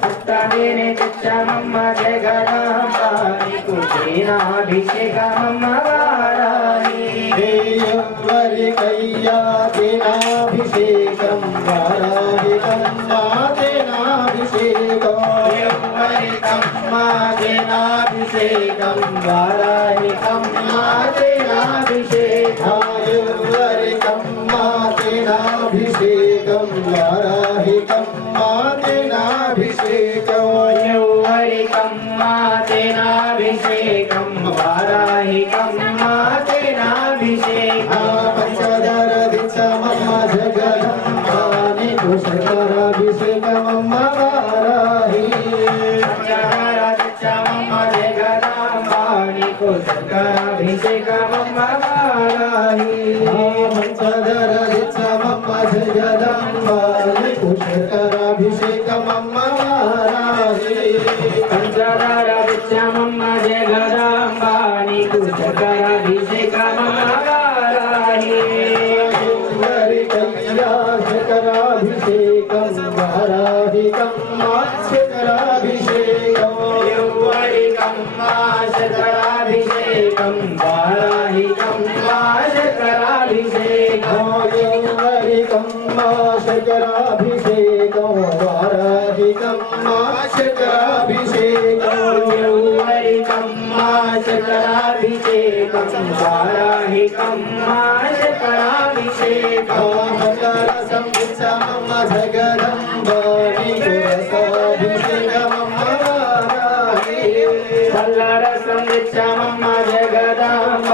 పుట్టదేని తెచ్చామమ్మ జగదాంబ నీకు తేనాభిషేకమమ్మ వారాహి దేవరికయ్యా తిలాభిషేకం వారాహికమ్మ తిలాభిషేకం యౌవరికమ్మ తేనాభిషేకం వారాహికమ్మ తేనాభిషేకం ఆయుర్వరికమ్మ తిలాభిషేకం వారాహికమ్మ తిలాభిషేకం యౌవరికమ్మ తేనాభిషేకం వారాహికమ్మ తేనాభిషేకం పంచదరదిచమమ్మ జగదంబ నీకు శంకరాభిషేకమమ్మ వారాహి పంచదారదిచ్చమమ్మ జగదాంబ నీకు శంకరాభిషేకమమ్మ వారాహి పంచదరదిచమమ్మ జగదంబ నీకు శంకరాభిషేకమమ్మ వారాహి పంచదారదిచ్చమమ్మ జగదాంబ నీకు శంకరాభిషేకమమ్మ వారాహి వరికయ్యా శంకరాభిషేకం వారాహికమ్మ శంకరాభిషేకం యౌవరికమ్మ శంకరాభిషేకం వారాహికమ్మ శంకరాభిషేకం ఆయుర్వరికమ్మ శంకరాభిషేకం వారాహికమ్మ శంకరాభిషేకం యౌవరికమ్మ శంకరాభిషేకం వారాహికమ్మ శంకరాభిషేకం మంగళరసం విచ్చమమ్మ జగదంబ నీకు రసాభిషేకమమ్మ వారాహి పల్లరసం తెచ్చామమ్మ జగదాంబ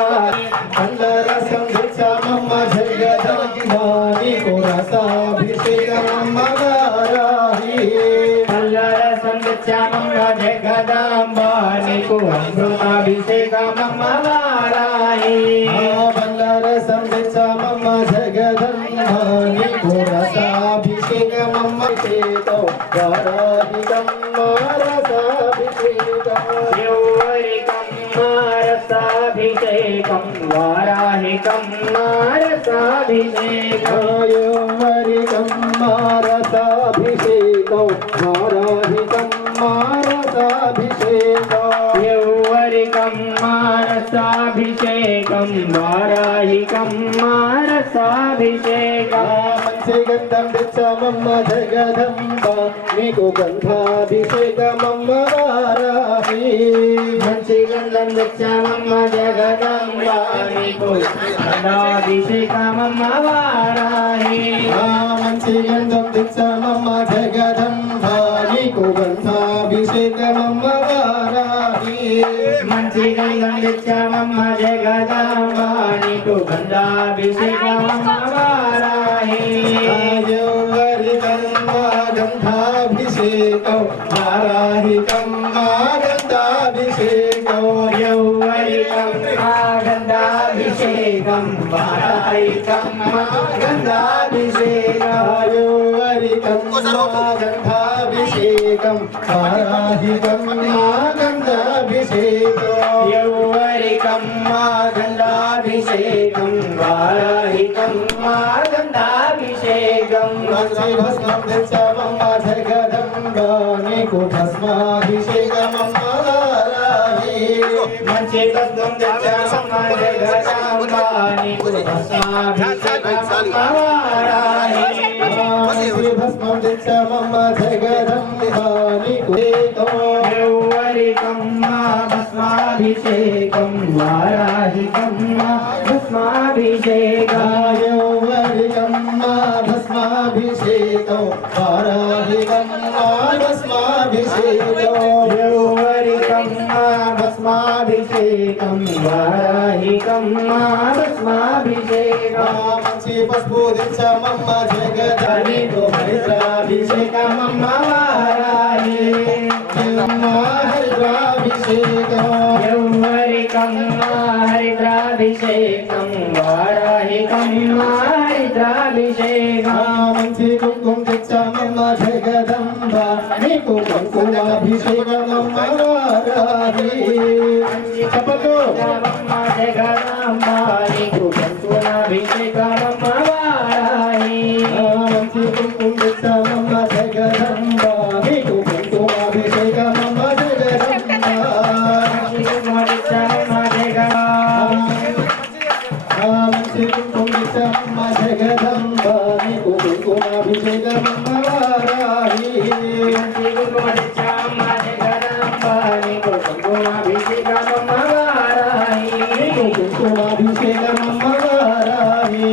మంగళరసం విచ్చమమ్మ జగదంబ నీకు రసాభిషేకమమ్మ వారాహి పల్లరసం తెచ్చామమ్మ జగదాంబ నీకు అమృతాభిషేకమమ్మ వారాహి మంగళరసం విచ్చమమ్మ జగదంబ నీకు రసాభిషేకమమ్మ చేతం వారాహికమ్మ రసాభిషేకం యౌవరికమ్మ రసాభిషేకం వారాహికమ్మ రసాభిషేకం ఆయుర్వరికమ్మ రసాభిషేకం వారాహికమ్మ రసాభిషేకం యౌవరికమ్మ రసాభిషేకం వారాహికమ్మ రసాభిషేకం మంచి గంధం తెచ్చామమ్మ జగదంబ నీకు గంధాభిషేకమమ్మ వారాహి మంచి గంధం తెచ్చామమ్మ జగదంబ నీకు గంధాభిషేకమమ్మ వారాహి మంచి గంధం తెచ్చామమ్మ జగదంబ నీకు గంధాభిషేకమమ్మ వారాహి మంచి గంధం తెచ్చామమ్మ జగదంబ నీకు గంధాభిషేకమమ్మ వారాహి ఆయుర్వరికమ్మ గంధాభిషేకం వారాహికమ్మ గంధాభిషేకం యౌవరికమ్మ గంధాభిషేకం వారాహికమ్మ గంధాభిషేకం ఆయుర్వరికమ్మ గంధాభిషేకం వారాహికమ్మ గంధాభిషేకం యౌవరికమ్మ గంధాభిషేకం వారాహికమ్మ గంధాభిషేకం మంచి భస్మం తెచ్చామమ్మ జగదంబ నీకు భస్మాభిషేకమమ్మ వారాహి మంచి గంధం తెచ్చామమ్మ జగదాంబ నీకు భస్మాభిషేకమమ్మ వారాహి భస్మం తెచ్చామమ్మ జగదంబానికేకం యౌవరికం మా భస్మాభిషేకం వారాహికం మా భస్మాభిషేకం యౌవరికం మా భస్మాభిషేకం వారాహికం మా భస్మాభిషేకం యౌవరికం మా భస్మాభిషేకం వారాహికం మా భస్మాభిషేకం మంచి పసుపు తెచ్చామమ్మ జగదానికి హరిద్రాభిషేకమమ్మ వారాహి హరిద్రాభిషేకం యౌవరికం మా హరిద్రాభిషేకం వారాహికం మా హరిద్రాభిషేకం మంచి కుంకుమ తెచ్చామమ్మ జగదంబ నీకు కుంకుమాభిషేకమమ్మ వారాహి చెప్పదు జగదాంబ నీకు కుంకుమాభిషేకమమ్మ వారాహి మంచి కుంకుమ తెచ్చామమ్మ జగదంబ నీకు కుంకుమాభిషేకమమ్మ జగదంబ మంచి కుంకుమ తెచ్చామమ్మ జగదంబ నీకు కుంకుమాభిషేకమమ్మ వారాహి కుంకుమాభిషేకమమ్మ వారాహి కుంకుమాభిషేకమమ్మ వారాహి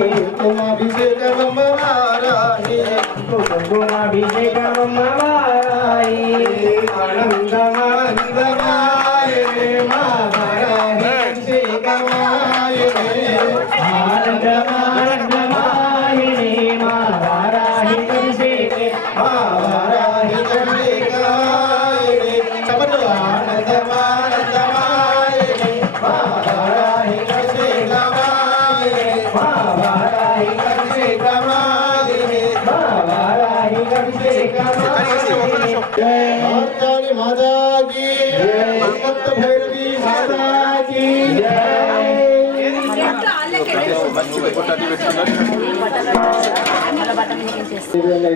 కుంకుమాభిషేకమమ్మ వారాహి కుంకుమాభిషేకమమ్మ వారాహి ఆనందమానందమాయ మా వారాహి అభిషేకమాయ ఆనందమానందమాయ మా వారాహి అభిషేకే మా వారాహి అభిషేకాయ చెప్పండి ఆనందమానందమాయ మా వారాహి అభిషేకమాయ మా వారాహి అభిషేకమాయ మా వారాహి అభిషేకమాయ జయ మాతా కీ హనుమంత భైరవి మాతా కీ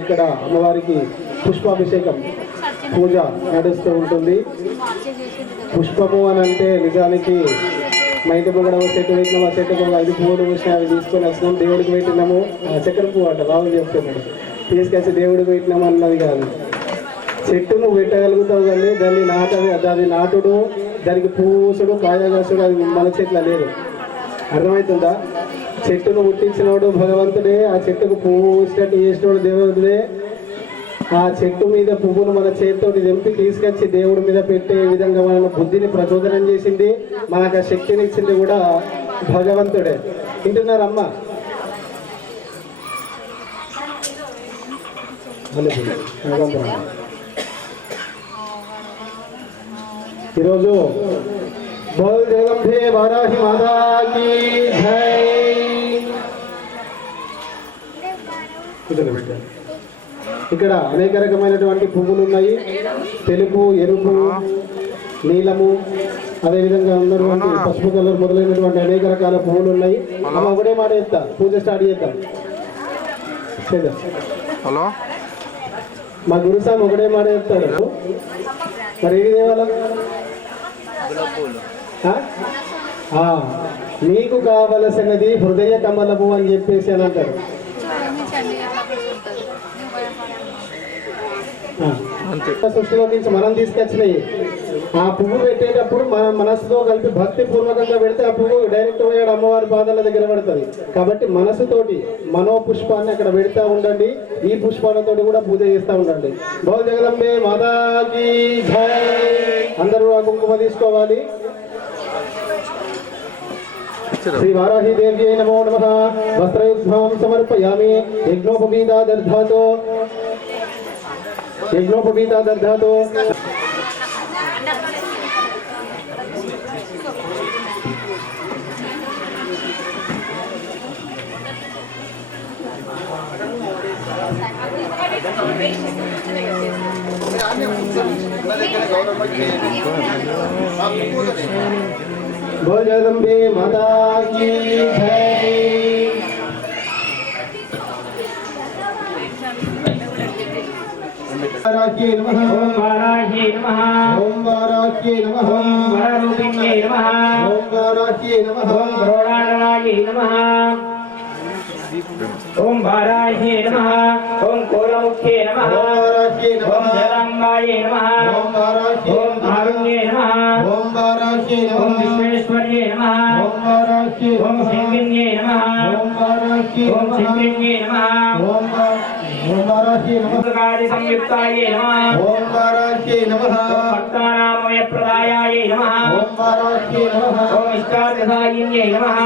ఇక్కడ అమ్మవారికి పుష్పాభిషేకం పూజ నడుస్తూ ఉంటుంది. పుష్పము అని అంటే నిజానికి మా ఇంటి ముంగడ చెట్టు పెట్టినాము, ఆ చెట్టుకు 5 పువ్వులు వేసిన అవి తీసుకొని వచ్చినాం, దేవుడికి పెట్టినాము. చక్కెర పువ్వు అంట రావు చెప్తున్నాడు, తీసుకొచ్చి దేవుడికి పెట్టినాము అన్నది కాదు. చెట్టు నువ్వు పెట్టగలుగుతావు కానీ దాన్ని నాటుడు, దానికి పూసుడు కాయగాసుడు అది మన చెట్ల లేదు. అర్థమవుతుందా? చెట్టును పుట్టించినోడు భగవంతుడే, ఆ చెట్టుకు పువ్వు పూసినట్టు చేసినోడు దేవుడే. ఆ చెట్టు మీద పువ్వును మన చేతితోటి తెంపి తీసుకొచ్చి దేవుడి మీద పెట్టే విధంగా మన బుద్ధిని ప్రచోదనం చేసింది, మనకు ఆ శక్తిని ఇచ్చింది కూడా భగవంతుడే. వింటున్నారమ్మా? ఈరోజు బోల్ జగదంబే వారాహి మాతా కీ జై. ఇక్కడ అనేక రకమైనటువంటి పువ్వులు ఉన్నాయి, తెలుపు, ఎరుపు, నీలము, అదేవిధంగా ఉన్నటువంటి పసుపు కలర్ మొదలైనటువంటి అనేక రకాల పువ్వులు ఉన్నాయి. మనం ఒకటే మాట చెప్తా, పూజ స్టార్ట్ చేద్దాం. హలో, మా గురుసామి ఒకటే మాట చెప్తాడు, మరి ఏది తేవాలా? నీకు కావలసినది హృదయ కమలము అని చెప్పేసి అని అంటారు. సృష్టిలో నుంచి మనం తీసుకొచ్చినాయి. ఆ పువ్వు పెట్టేటప్పుడు మన మనసుతో కలిపి భక్తి పూర్వకంగా పెడితే ఆ పువ్వు డైరెక్ట్ పోయాడు అమ్మవారి పాదాల దగ్గర పడుతుంది. కాబట్టి మనసుతోటి మనోపుష్పాన్ని అక్కడ పెడతా ఉండండి, ఈ పుష్పాలతోటి కూడా పూజ చేస్తూ ఉండండి. బోల్ జగదంబే మాతా కీ జై. అందరూ ఆ కుంకుమ తీసుకోవాలి. శ్రీ వారాహి దేవ్యై నమో నమః. వస్త్రయుగ్మం సమర్పయామి. యజ్ఞోపవీతా దర్ధాతో बोल जगदम्बे माता की जय। वाराह्ये नमः। ओम वाराह्ये नमः। ओम वाराह्ये नमः। ओम वररूपिण्ये नमः। ओम वाराह्ये नमः। ओम गरुडाननाये नमः। ఓం వారాహ్యే నమః ఓం కోలముఖ్యే నమః ఓం జలాంబాయే నమః ఓం కారుణ్యే నమః ఓం విశ్వేశ్వర్యే నమః ఓం శంకిన్యే నమః ఓం శంకిన్యే నమః ఓంకారి సంయుక్తాయే నమః భక్తానామయ ప్రదాయాయ నమః ఓం ఇష్టార్థదాయిన్యే నమః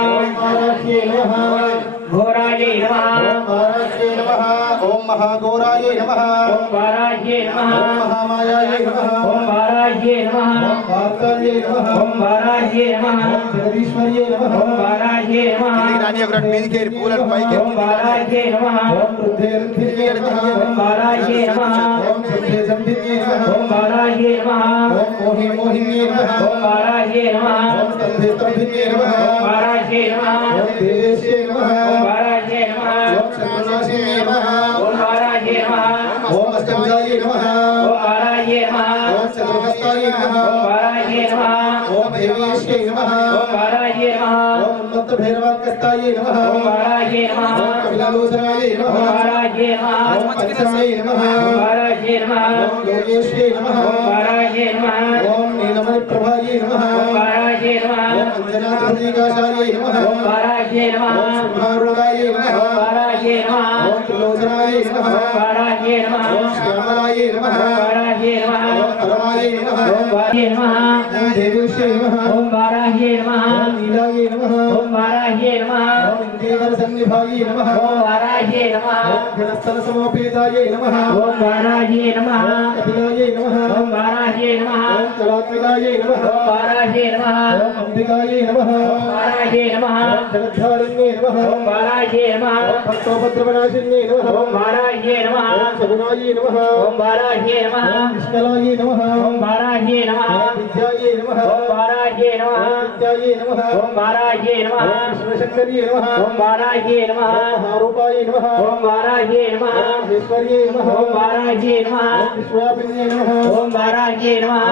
ఘోరాయే నమః ఓం మహాఘోరాయ నమః ఓం వారాహ్యే నమః ఓం మహామాయాయ నమః ఓం వారాహ్యే నమః ఓం వార్తాయ నమః ఓం వారాహ్యే నమః ఓం జగదీశ్వర్యే నమః ఓం వారాహ్యే నమః రాని ఒకటి మీదికి పూలను పైకి ఓం వారాహ్యే నమః ఓం వృద్ధేర్ధిర్యే నమః ఓం వారాహ్యే నమః ఓం సంధ్యే సంధ్యే నమః ఓం వారాహ్యే నమః ఓం మోహి మోహిన్యే నమః ఓం వారాహ్యే నమః ఓం స్తబ్ధే స్తబ్ధిన్యే నమః ఓం వారాహ్యే నమః ఓం దేవేశ్యే నమః ఓం వారాహ్యే నమః ఓం శత్రునాశిన్యే నమః ఓం వారాహ్యే నమః ఓం అష్టభుజాయ నమః ఓం వారాహ్యే నమః ఓం చతుర్హస్తాయ నమః ఓం వారాహ్యే నమః ఓం దేవేశ్యే నమః ఓం వారాహ్యే నమః ఓం ఉన్మత్త భైరవాకస్తాయ నమః ఓం వారాహ్యే నమః ఓం కపిలాలోచనాయ నమః ఓం వారాహ్యే నమః ఓం పంచమాయ నమః ఓం వారాహ్యే నమః ఓం యోగేశ్వే నమః ఓం వారాహ్యే నమః ఓం నీలమణి ప్రభాయ నమః ఓం వారాహ్యే నమః ఓం అంజనాద్రికాశాయ నమః ఓం వారాహ్యే నమః ఓం సింహారూఢాయ నమః ఓం వారాహ్యే నమః ఓం త్రిలోచనాయ నమః ఓం వారాహ్యే నమః ఓం శ్యామలాయ నమః ఓం వారాహ్యే నమః ఓం పరమాయ నమః ఓం వారాహ్యే నమః ఓం దేవేశ్వే నమః ఓం వారాహ్యే నమః ఓం నీలాయ నమః ఓం వారాహ్యే నమః ఓం ఇంద్రియవర సన్నిభాయ నమః ఓం వారాహ్యే నమః ఓం ఘనస్థల సమోపేతాయ నమః ఓం వారాహ్యే నమః కపిలాయ నమః ఓం వారాహ్యే నమః ఓం కళాత్మికాయ నమః ఓం వారాహ్యే నమః ఓం అంబికాయ నమః ఓం వారాహ్యే నమః ఓం జగద్ధారిణ్యే నమః ఓం వారాహ్యే నమః ఓం భక్తోపద్రవనాశిన్యే నమః ఓం వారాహ్యే నమః ఓం సగుణాయ నమః ఓం వారాహ్యే నమః ఓం విష్ణలాయ నమః ఓం వారాహ్యే నమః ఓం విద్యాయ నమః ఓం వారాహ్యే నమః ఓం విద్యాయ నమః ఓం వారాహ్యే నమః ఓం శివశంకర్యే నమః ఓం వారాహ్యే నమః ఓం మహారూపాయ నమః ఓం వారాహ్యే నమః ఓం ఈశ్వర్యే నమః ఓం వారాహ్యే నమః ఓం విశ్వాపిన్యే నమః ఓం వారాహ్యే నమః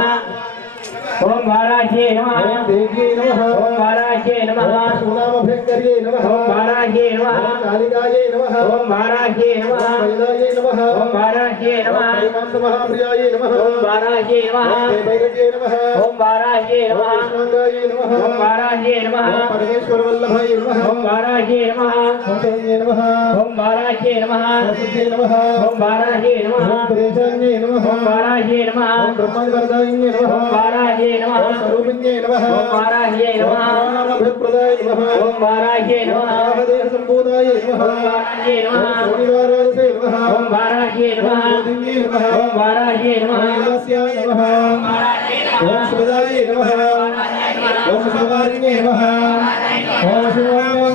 ఓం వారాహ్యే నమః ఓం దేవ్యే నమః ఓం వారాహ్యే నమః ఓం శూనామభ్యంకర్యే నమః ఓం వారాహ్యే నమః ఓం కాళికాయే నమః ఓం వారాహ్యే నమః ఓం వైలాయే నమః ఓం వారాహ్యే నమః ఓం హరిమాంసమహాప్రియాయే నమః ఓం వారాహ్యే నమః ఓం భైరవ్యే నమః ఓం వారాహ్యే ఓం నమః కృష్ణాంగాయే నమః ఓం వారాహ్యే నమః ఓం పరమేశ్వరవల్లభాయ నమః ఓం వారాహ్యే నమః ఓం శరణ్యే నమః ఓం వారాహ్యే నమః ఓం సిద్ధే నమః ఓం వారాహ్యే నమః ఓం పురేశాన్యే నమః ఓం వారాహ్యే నమః ఓం బ్రహ్మాండవరదాయిన్యే నమః ఓం వారాహ్యే నమః ఓం స్వరూపిణ్యే నమః ఓం వారాహ్యే ఓం నమః ప్రాణామభిప్రదాయ నమః ఓం వారాహ్యే ఓం నమః దేహ సంభూతాయ నమః ఓం వారాహ్యే ఓం నమః శనివారాలసే నమః ఓం వారాహ్యే నమః ఓం దివ్యే నమః ఓం వారాహ్యే నమః ఓం విలాస్యాయ నమః ఓం శుభదాయ నమః ఓం శుభవారిణ్యే నమః ఓం శుభవారిణ్యే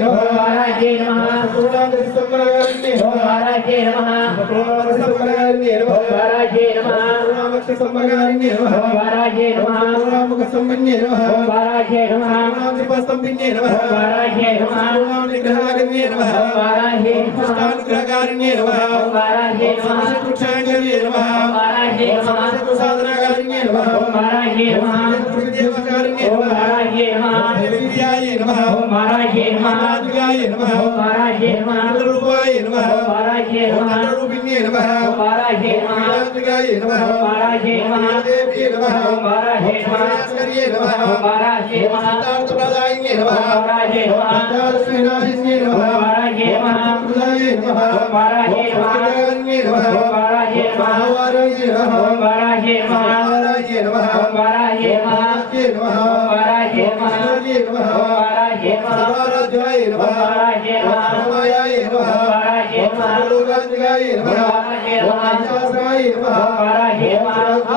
నమః ఓం వారాహ్యే నమః పూర్ణాంగసిద్ధమనగారిణ్యే ఓం నమః వారాహ్యే నమః పూర్ణాంగసిద్ధమనగారిణ్యే నమః ఓం వారాహ్యే నమః పూర్ణాంగసిద్ధమనగారిణ్యే నమః ఓం వారాహ్యే నమః పూర్ణాముఖసంపన్యే నమః ఓం వారాహ్యే నమః పూర్ణాంగసిద్ధస్తంభిన్యే నమః ఓం వారాహ్యే నమః పూర్ణాంగనిగ్రహారిణ్యే నమః ఓం వారాహ్యే నమః పుష్టానుగ్రహకారిణ్యే నమః ఓం వారాహ్యే నమః శత్రుక్షాంగర్యే నమః ఓం వారాహ్యే నమః శత్రుసాధనకారిణ్యే నమః ఓం వారాహ్యే నమః శత్రువిద్యాకారిణ్యే ఓం నమః వారాహ్యే నమః విద్యాయ నమః ఓం వారాహ్యే నమః ఆదిగాయ నమః ఓం వారాహ్యే నమః రూపాయ నమః ఓం వారాహ్యే నమః రూపిణ్యే నమః ఓం వారాహ్యే నమః ఆదిగాయ నమః ఓం వారాహ్యే నమః దేవ్యే నమః ఓం వారాహ్యే నమః ఆస్కర్యే నమః ఓం వారాహ్యే నమః సిద్ధార్థప్రదాయిన్యే నమః ఓం వారాహ్యే నమః సంతానస్మినాశిన్యే నమః ఓం వారాహ్యే నమః ప్రదాయ నమః ఓం వారాహ్యే నమః ఓంకారాన్యే నమః ఓం వారాహ్యే నమః మహావారాయ నమః ఓం వారాహ్యే నమః మహావారాయ నమః ఓం వారాహ్యే నమః ఓం వారాహ్యే నమః వారాహ్యే నమః ఓం వారాహ్యే నమః సర్వారాధ్యాయ నమః ఓం వారాహ్యే నమః సర్వమాయాయ నమః ఓం వారాహ్యే నమః సర్వలోకాంతికాయ నమః ఓం వారాహ్యే నమః పంచాశ్రాయ నమః ఓం వారాహ్యే నమః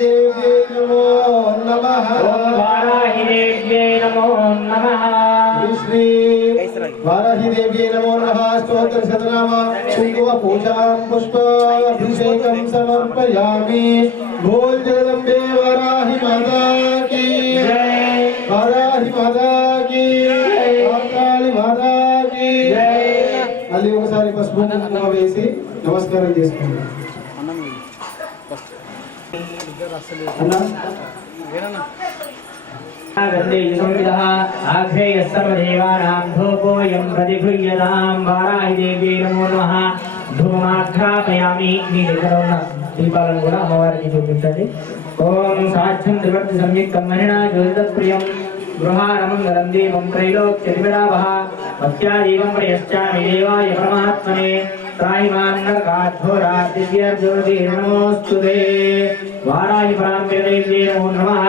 దేవ్యే నమో నమః ఓం వారాహిదేవ్యై నమో నమః శ్రీ వారాహి దేవ్యే నమో నమః స్తోత్ర శతనామ కుంకుమ పూజాం పుష్పాభిషేకం సమర్పయామి బోల్ జగదంబే వారాహి మాతా కీ జై వారాహి మాతా కీ కాళీ మాతా కీ మళ్ళీ ఒకసారి పసుపు కుంకుమ వేసి నమస్కారం చేసుకోండి అన్న गन्धेयसंविदः आघ्रेयः सर्वदेवानां धूपोऽयं प्रतिगृह्यतां वाराहि देव्यै नमो नमः धूपमाघ्रापयामि नीलिकरोణ దీపాలను కూడా అమ్మవారికి చూపించండి ఓం సాధ్యం త్రివర్తి సంయుక్తం మహిళా జ్యోతిప్రియం గృహారమంగళం దీపం త్రైలోక్యతివిరావః మత్యాదీపం ప్రయశ్చామి దేవాయ పరమాత్మనే త్రాహిమాన్నకాఘోరా దివ్యజ్యోతిర్నమోస్తుతే వారాహి పరాంబికదేవ్యై నమో నమః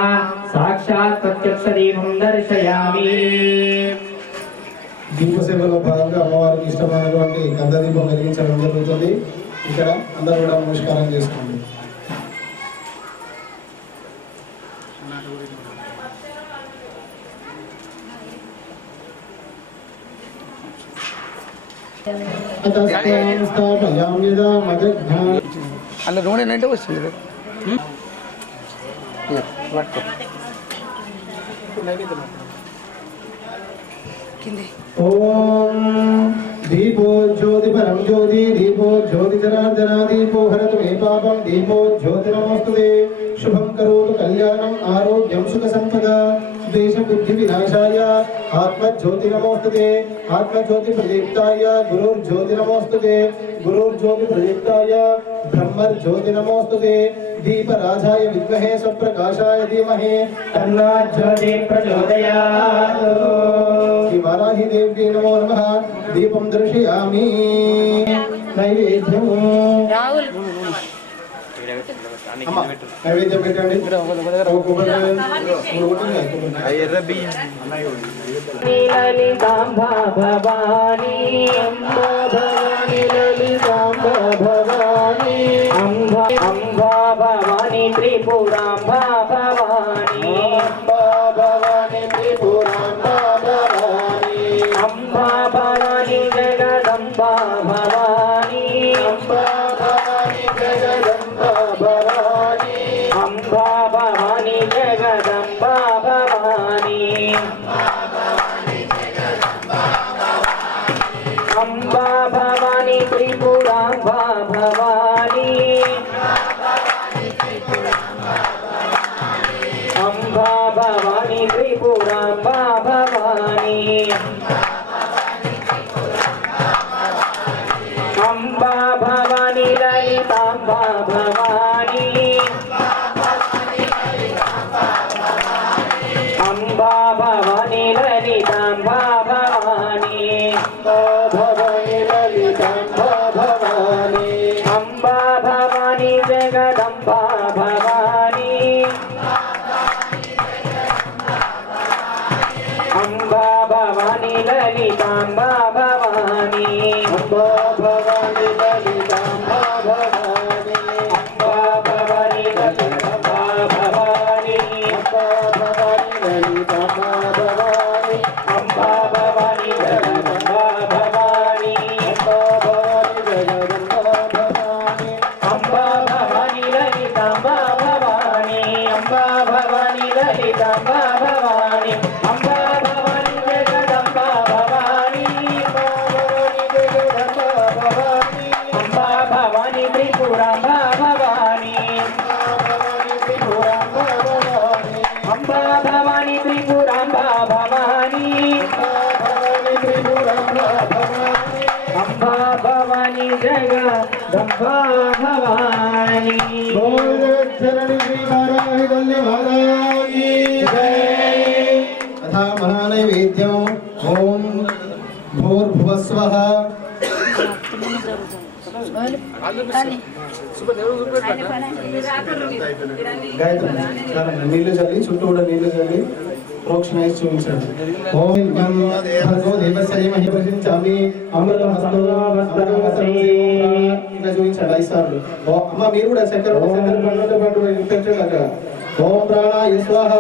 సాక్షాత్ ప్రత్యక్ష దీపం దర్శయామి దీప సేవలో భాగంగా అమ్మవారికి ఇష్టమైనటువంటి గంధ దీపం వెలిగించడం జరుగుతుంది. ఇక్కడ అందరూ కూడా నమస్కారం చేసుకోండి. అలా నూనె అంటే వస్తుంది పట్టుకో ఓం దీపో జ్యోతి పరం జ్యోతి దీపో జ్యోతి జనార్దన దీపో హరతు మే పాపం దీపో జ్యోతి నమోస్తుతే శుభం కరోతు కళ్యాణం ఆరోగ్యం సుఖ సంపద దేశ బుద్ధి వినాశాయ ఆత్మజ్యోతి నమోస్తుతే ఆత్మజ్యోతి ప్రదీప్తాయ గురుర్జ్యోతి నమోస్తుతే గురుర్జ్యోతి ప్రదీప్తాయ బ్రహ్మజ్యోతి నమోస్తుతే దీపరాజాయ విద్మహే స్వప్రకాశాయ ధీమహి తన్నో జ్యోతి ప్రచోదయాత్. శ్రీ వారాహి దేవ్యై నమో నమః. దీపం దర్శయామి. నైవేద్యం అమ్మ నైవేద్యం పెట్టండి. లలితాంబా భవానీ అంబా భవానీ లలితాంబా భవానీ అంబా భవానీ త్రిపురాంబా భవానీ అంబా భవానీ త్రిపురాంబా భవానీ అంబా భవానీ జగదంబా భవానీ అంబా భవానీ జగదంబా భవానీ అంబా భవానీ జగదంబా భవానీ అంబా భవానీ త్రిపురాంబా భవానీ అంబా భవానీ త్రిపురాంబా భవానీ అంబా భవానీ లలితాంబా భవానీ అంబా భవానీ లలితాంబా భవానీ భవానీ లలితాంబా భవానీ అంబా భవానీ జగదంబా భవానీ అంబా భవానీ లలితాంబా భవానీ అంబా భవానీ లలితాంబా భవానీ అంబా భవానీ లలితాంబా భవానీ అంబా భవానీ లలితాంబా భవానీ అంబా భవానీ జగదంబా భవానీ అంబా భవానీ జగదంబా భవానీ అంబా భవానీ లలితాంబా భవానీ అంబా భవానీ లలితాంబా భవానీ అంబా భవానీ జగదంబా భవానీ అంబా భవానీ త్రిపురాంబా భవానీ అంబా భవానీ త్రిపురాంబా భవానీ అంబా భవానీ జగదంబా భవానీ చరణి శ్రీ వారాహి తల్లి మహారాజి జై. తథా మహానైవేద్యం ఓం భూర్భువస్వః గాయత్రి నీళ్లు చల్లి చుట్టూ కూడా నీళ్లు చల్లి ప్రోక్షణ చూపించండి. ఓం భర్గో దేవస్య ధీమహి ప్రచోదయామి అమృతమస్తు ఇట్లా చూపించండి 5 సార్లు. అమ్మ మీరు కూడా చక్కెర పండుతో పాటు పెట్టండి అక్కడ. ఓం ప్రాణాయ స్వాహ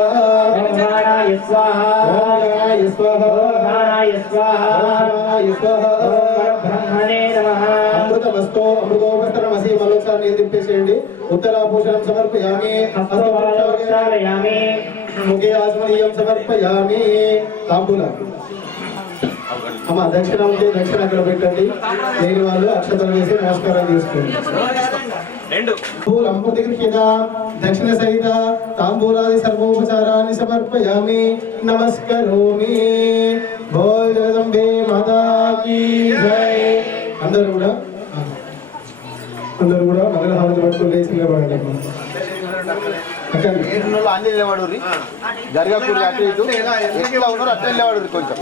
ఓం ప్రాణాయ స్వాహ ఓం ప్రాణాయ స్వాహ ఓం ప్రాణాయ స్వాహ ప్రాణాయ స్వాహ బ్రహ్మణే నమః అమృతమస్తు అమృతోపస్తరమసి మళ్ళొకసారి తిప్పేసేయండి. ఉత్తరాభూషణం సమర్పయామి హస్తోపచారయామి ముఖే ఆస్మనీయం సమర్పయామి. తాంబూలం అమ్మ దక్షిణ ఉంటే దక్షిణ అక్కడ పెట్టండి. లేని వాళ్ళు అక్షతలు వేసి నమస్కారం చేసుకోండి. తాంబూలం ప్రతిగృహ్యత దక్షిణ సహిత తాంబూలాది సర్వోపచారాన్ని సమర్పయామి నమస్కరోమి. బోల్ జగదంబే మాతా కీ జై. అందరూ కూడా మంగళహారతి పట్టుకుని లేచి నిలబడండి. అన్ని నిలబడు జరగకూడదు. అటు ఇటు ఎట్లా ఉన్నారు అట్లా నిలబడు. కొంచెం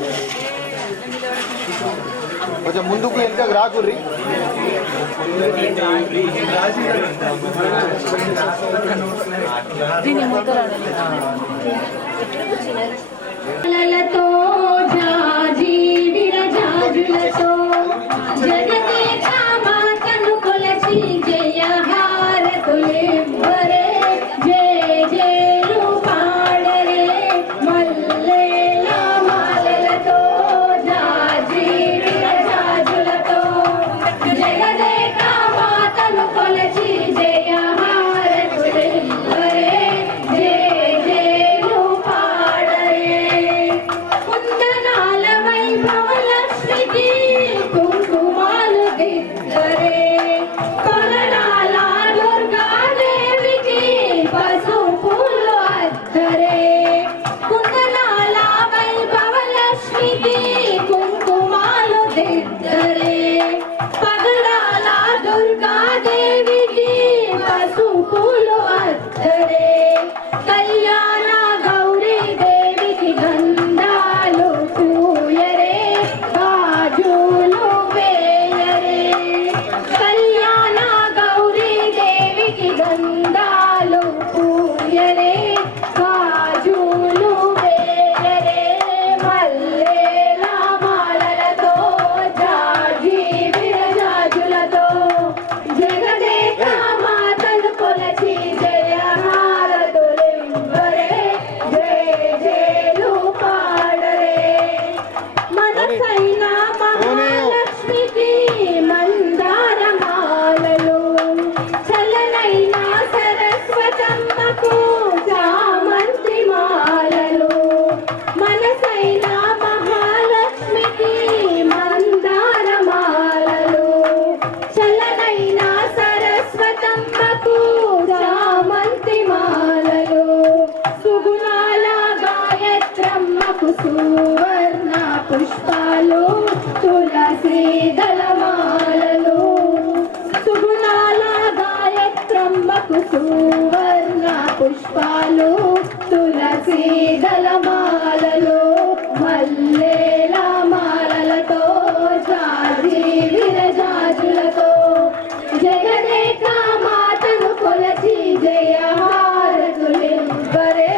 కొంచెం ముందుకు వెళ్తే రాకూర్రి. లలతో జాజి విరజాజులతో జగదేక మాతను కొలచి జయ హారతులివ్వరే జయ జయలు పాడరే మల్లెల మాలలతో జాజి విరజాజులతో జగదేక మాతను కొలచి జయ హారతులివ్వరే జయ జయలు పాడరే కుందనాల వైభవలక్ష్మికి కుంకుమాలు దిద్దరే కొలనాల దుర్గాదేవికి పసుపులు అద్దరే కుందనాల వైభవలక్ష్మికి కుంకుమాలు దిద్దరే పగడాల దుర్గాదేవికి పసుపులు అద్దరే కళ్యాణ గౌరీ దేవికి గంధాలు పూయరే గాజులు వేయరే కళ్యాణ గౌరీ దేవికి గంధాలు పూయరే గాజులు వేయరే మల్లెల మాలలతో జాజి విరజాజులతో జగదేక మాతను కొలచి జయ హారతులివ్వరే జయ జయలు పాడరే మనసైన మహాలక్ష్మికి మందార మాలలు చలనైన సరస్వతమ్మకు చామంతి మాలలు మనసైన మహాలక్ష్మికి మందార మాలలు చలనైన సరస్వతమ్మకు చామంతి మాలలు సుగుణాల గాయత్రమ్మకు సువర్ణ పుష్పాలు తులసి దళమాలలు సుగుణాల గాయత్రమ్మకు సువర్ణ పుష్పాలు తులసి దళమాలలు మల్లెల మాలలతో జాజి విరజాజులతో జగదేక మాతను కొలచి జయ హారతులివ్వరే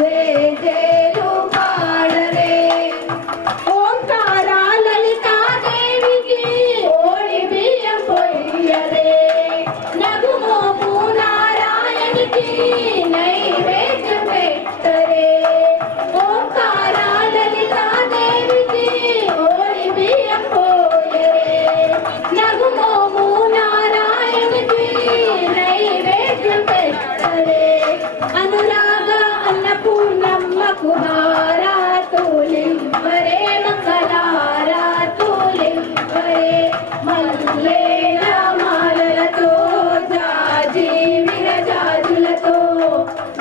జయ జయలు పాడరే ఓంకార లలితాదేవికి ఓడి బియ్యం పొయ్యరే నగుమోము నారాయణికి నైవేద్యం పెట్టరే ఓంకార లలితాదేవికి ఓడి బియ్యం పోయరే నగుమోము నారాయణికి నైవేద్యం పెట్టరే అనురాగ అన్నపూర్ణమ్మకు హారతులివ్వరే మంగళహారతులివ్వరే మల్లెల మాలలతో జాజి విరజాజులతో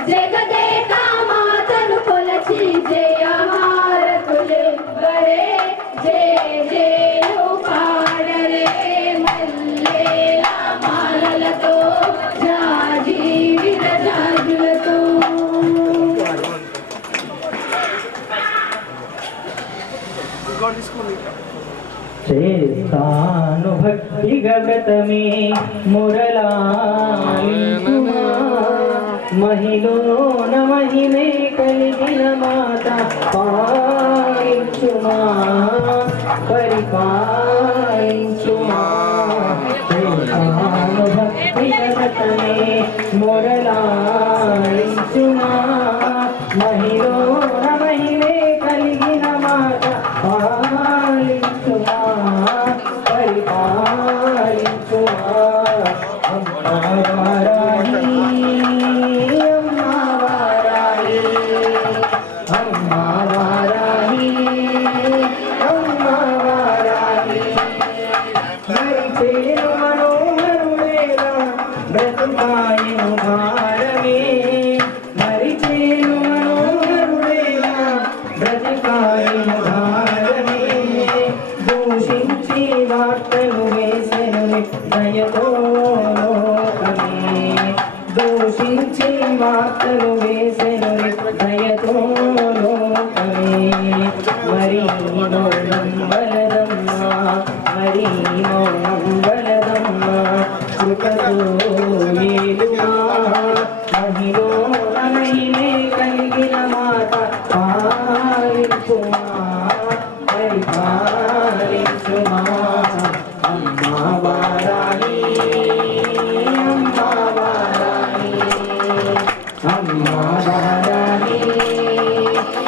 జగదేక మాతను కొలచి జయ హారతులివ్వరే జయ జయలు పాడరే మల్లెల మాలలతో జాజి విరజాజులతో చేస్తాను భక్తిగా వ్రతమే మురళాలించుమా మహిళోన మహిమే కలిగిన మాత పాలించుమా పరిపాలించుమా చేస్తాను భక్తిగా వ్రతమే మురళాలించుమా మహిళోన మహిమే కలిగిన మాత పాలించుమా పరిపాలించుమా అమ్మా వారాహి అమ్మా వారాహి అమ్మా వారాహి అమ్మా వారాహి మరి పేరు మనోహరుడేగా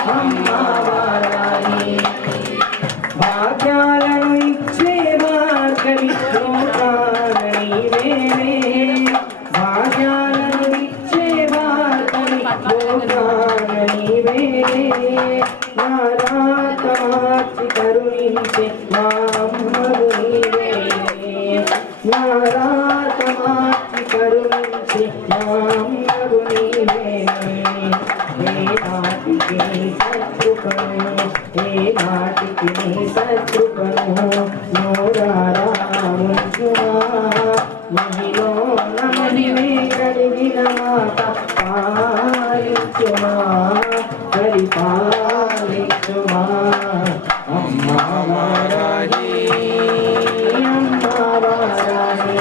అమ్మా వారాహి భాగ్యాలను ఇచ్చే భార్గవి లోకాన నీవేనే భాగ్యాలను ఇచ్చే భార్గవి లోకాన నీవేనే నా రాత మార్చి కరుణించే మా అమ్మవు నీవేనే నా రాత మార్చి కరుణించే మా అమ్మవు నీవేనే ఏ నాటికి నీ శత్రుకను ఏ నాటికి నీ శత్రుకను నోరారా ఉంచుమా మహిలో నమనివే కలిగిన మాత పాలించుమా పరిపాలించుమా అమ్మా వారాహి అమ్మా వారాహి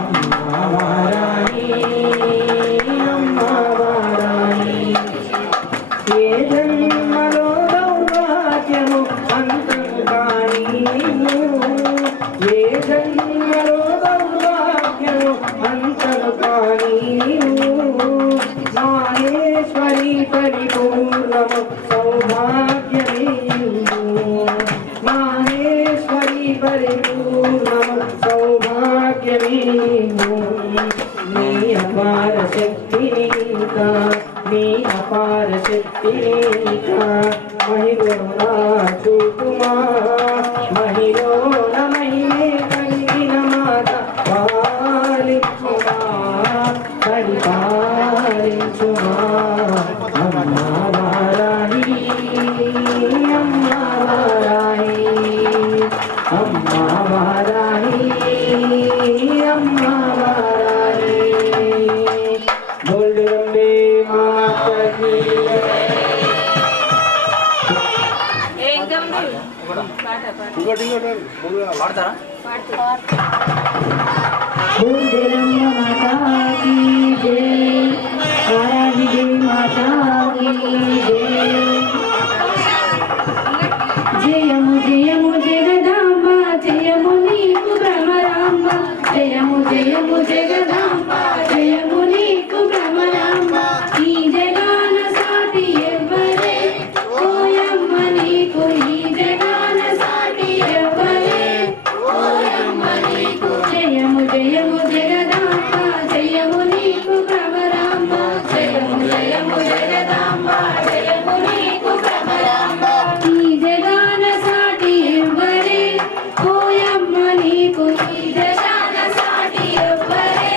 అమ్మా వారాహి అమ్మా వారాహి ఏ జన్మలో దౌర్భాగ్యము అంతం కాని ఏ జన్మలో దౌర్భాగ్యము అంతం కాని మాహేశ్వరి పరిపూర్ణము సౌభాగ్యమే మాహేశ్వరి పరిపూర్ణము సౌభాగ్యమే నీ అపార శక్తిని నీ అపార శక్తిని మహిళ చూపుమా మహిళ మహిమే కలిగిన మాత పాలించుమా పరిపాలించుమా అమ్మా వారాహి అమ్మా వారాహి అమ్మా వారాహి అమ్మా వారాహి బోల్ రంబే మాతా కీ బుద్ధిరంగ మాతా కీ జై వారాహి దేవి మాతా కీ జై జయము జయము జగదాంబ జయము నీకు భ్రమరాంబ జయము జయము జగదాంబ జయము నీకు భ్రమరాంబ ఈ జగాన సాటి ఎవ్వరే ఓయమ్మ నీకు ఈ జగాన సాటి ఎవ్వరే ఓయమ్మ నీకు జయము జయము జగదాంబ జయము నీకు భ్రమరాంబ జయము జయము జగదాంబ జయము నీకు భ్రమరాంబ ఈ జగాన సాటి ఎవ్వరే ఓయమ్మ నీకు ఈ జగాన సాటి ఎవ్వరే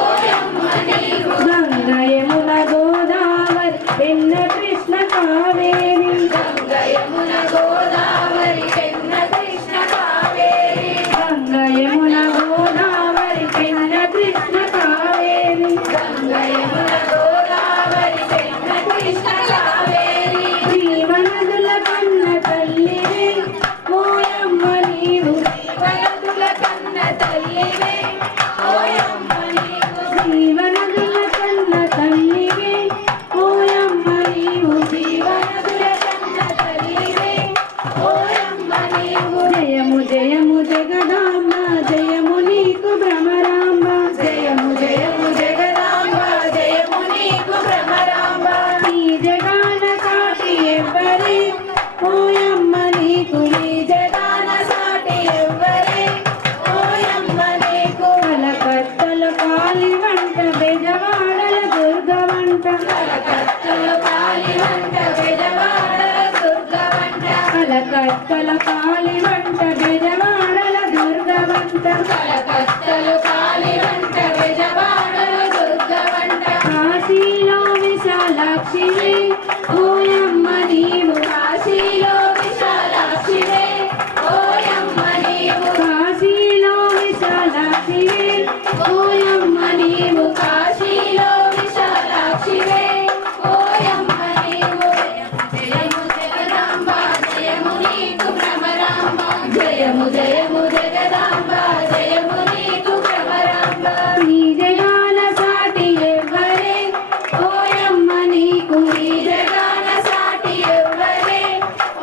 ఓయమ్మ నీకు గంగ యమున గోదావరి పెన్న కృష్ణ కావేరి గంగ యమున గోదావరి పెన్న కృష్ణ కావేరి గంగ యమున గోదావరి పెన్న కృష్ణ కావేరి గంగ యమున గోదావరి పెన్న కృష్ణ కావేరి జీవనదుల కన్న తల్లివే ఓయమ్మ నీవు జీవనదుల కన్న తల్లివే ఓయమ్మ నీవు జీవనదుల కన్న తల్లివే ఓయమ్మ నీవు జీవనదుల కన్న తల్లివే ఓయమ్మ నీవు జయము జయము జగదాంబ జయము నీకు భ్రమరాంబ జయము జయము జగదాంబ జయము నీకు భ్రమరాంబ ఈ జగాన సాటి ఎవ్వరే ఓయమ్మ నీకు ఈ జగాన సాటి ఎవ్వరే ఓయమ్మ నీకు కలకత్తలు కాలి వంట బెజవాడల దుర్గ వంట కలకత్తలు కాలి వంట బెజవాడల దుర్గ వంట కలకత్తల కాలి వంట బెజవాడల దుర్గ వంట కలకత్తలు కాలి వంట బెజవాడల దుర్గ వంట కాశీలో విశాలాక్షివే ఓయమ్మ నీవు కాశీలో విశాలాక్షివే ఓయమ్మ నీవు కాశీలో విశాలాక్షివే ఓయమ్మ నీవు కాశీలో విశాలాక్షివే ఓయమ్మ నీవు జయము జగదాంబ జయము నీకు భ్రమరాంబ జయము జయము జగదాంబ జయము నీకు భ్రమరాంబ ఈ జగాన సాటి ఎవ్వరే ఓయమ్మ నీకు ఈ జగాన సాటి ఎవ్వరే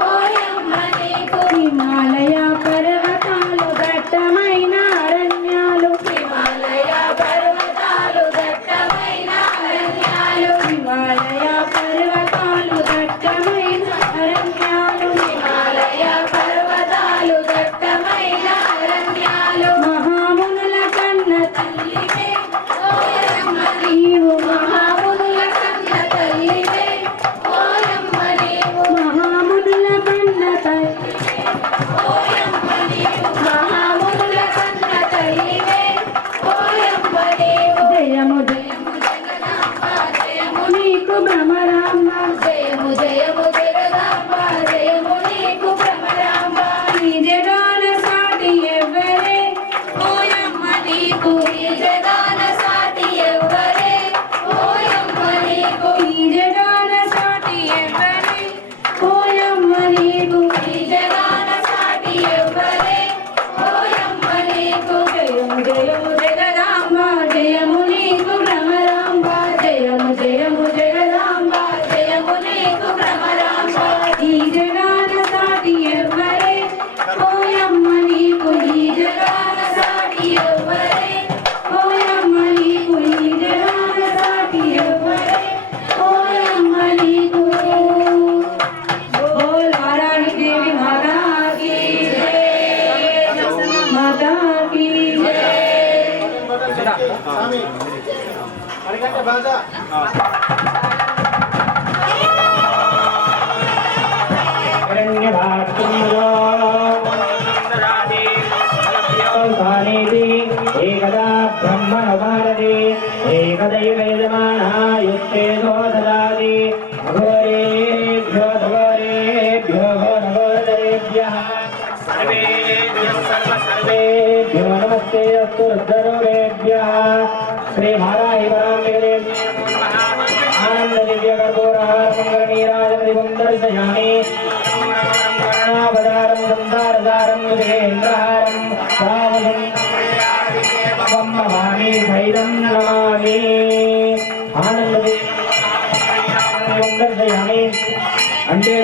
ఓయమ్మ నీకు హిమాలయ పర్వతాలు దట్టమైన అరణ్యాలు హిమాలయ పర్వతాలు దట్టమైన అరణ్యాలు హిమాలయ పర్వతాలు భ్రమరాంబ జయము జయము జగదాంబ జయము నీకు భ్రమరాంబ ఈ జగాన సాటి ఎవ్వరే ఓయమ్మ నీకు ఈ జగాన సాటి ఎవ్వరే ఓయమ్మ నీకు ఈ జగాన సాటి ఎవ్వరే ఓయమ్మ నీకు ఈ జగాన సాటి ఎవ్వరే ఓయమ్మ నీకు జయము జయము జగదాంబ జయము నీకు భ్రమరాంబ జయము జయము జగదాంబ జయము నీకు భ్రమరాంబ ఈ జగాన సాటి ఎవ్వరే ఓయమ్మ నీకు ఈ జగాన సాటి ఎవ్వరే ఓయమ్మ నీకు ఈ జగాన సాటి ఎవ్వరే ఓయమ్మ నీకు बोल वाराही देवी माता की जय माता की जय స్వామి అరగంట బాజా एकदा ब्रह्मण भारते एकदैव यजमानायुष्टे ददाति अघोरेभ्यो घोरेभ्यो घोरघोरतरेभ्यः सर्वेभ्यो नमस्ते अस्तु रुद्ररूपेभ्यः श्री महाराहि वराम्बिके आनंद दिव्य कर्पूरहार मंगल नीराजन दर्शयामि कर्णावतारं संसारसारं मुदेन्द्रहारं पावनं भवामि धैर्यं नमामि आनंद दिव्य दर्शयामि अन्ते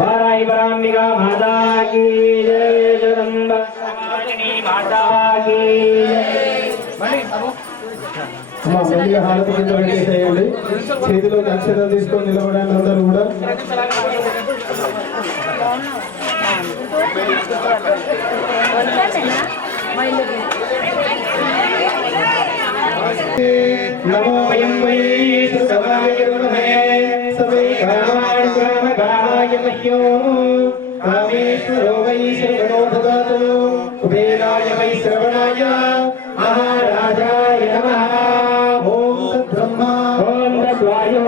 वाराही वराम्बिका माता की जय जगदम्बा माता की మళ్ళీ హారతి కింద పెట్టేసేయండి చేతిలోకి అక్షతలు తీసుకొని నిలబడండి అందరూ కూడా नमो वयं वै सुसवाय नमः सवे कामान् कामकामाय मह्यो कामेश्वरो वै सर्वतो ददातु कुबेराय वै श्रवणाय महाराजाय नमः ఓం తద్బ్రహ్మా ॐ तद्वायो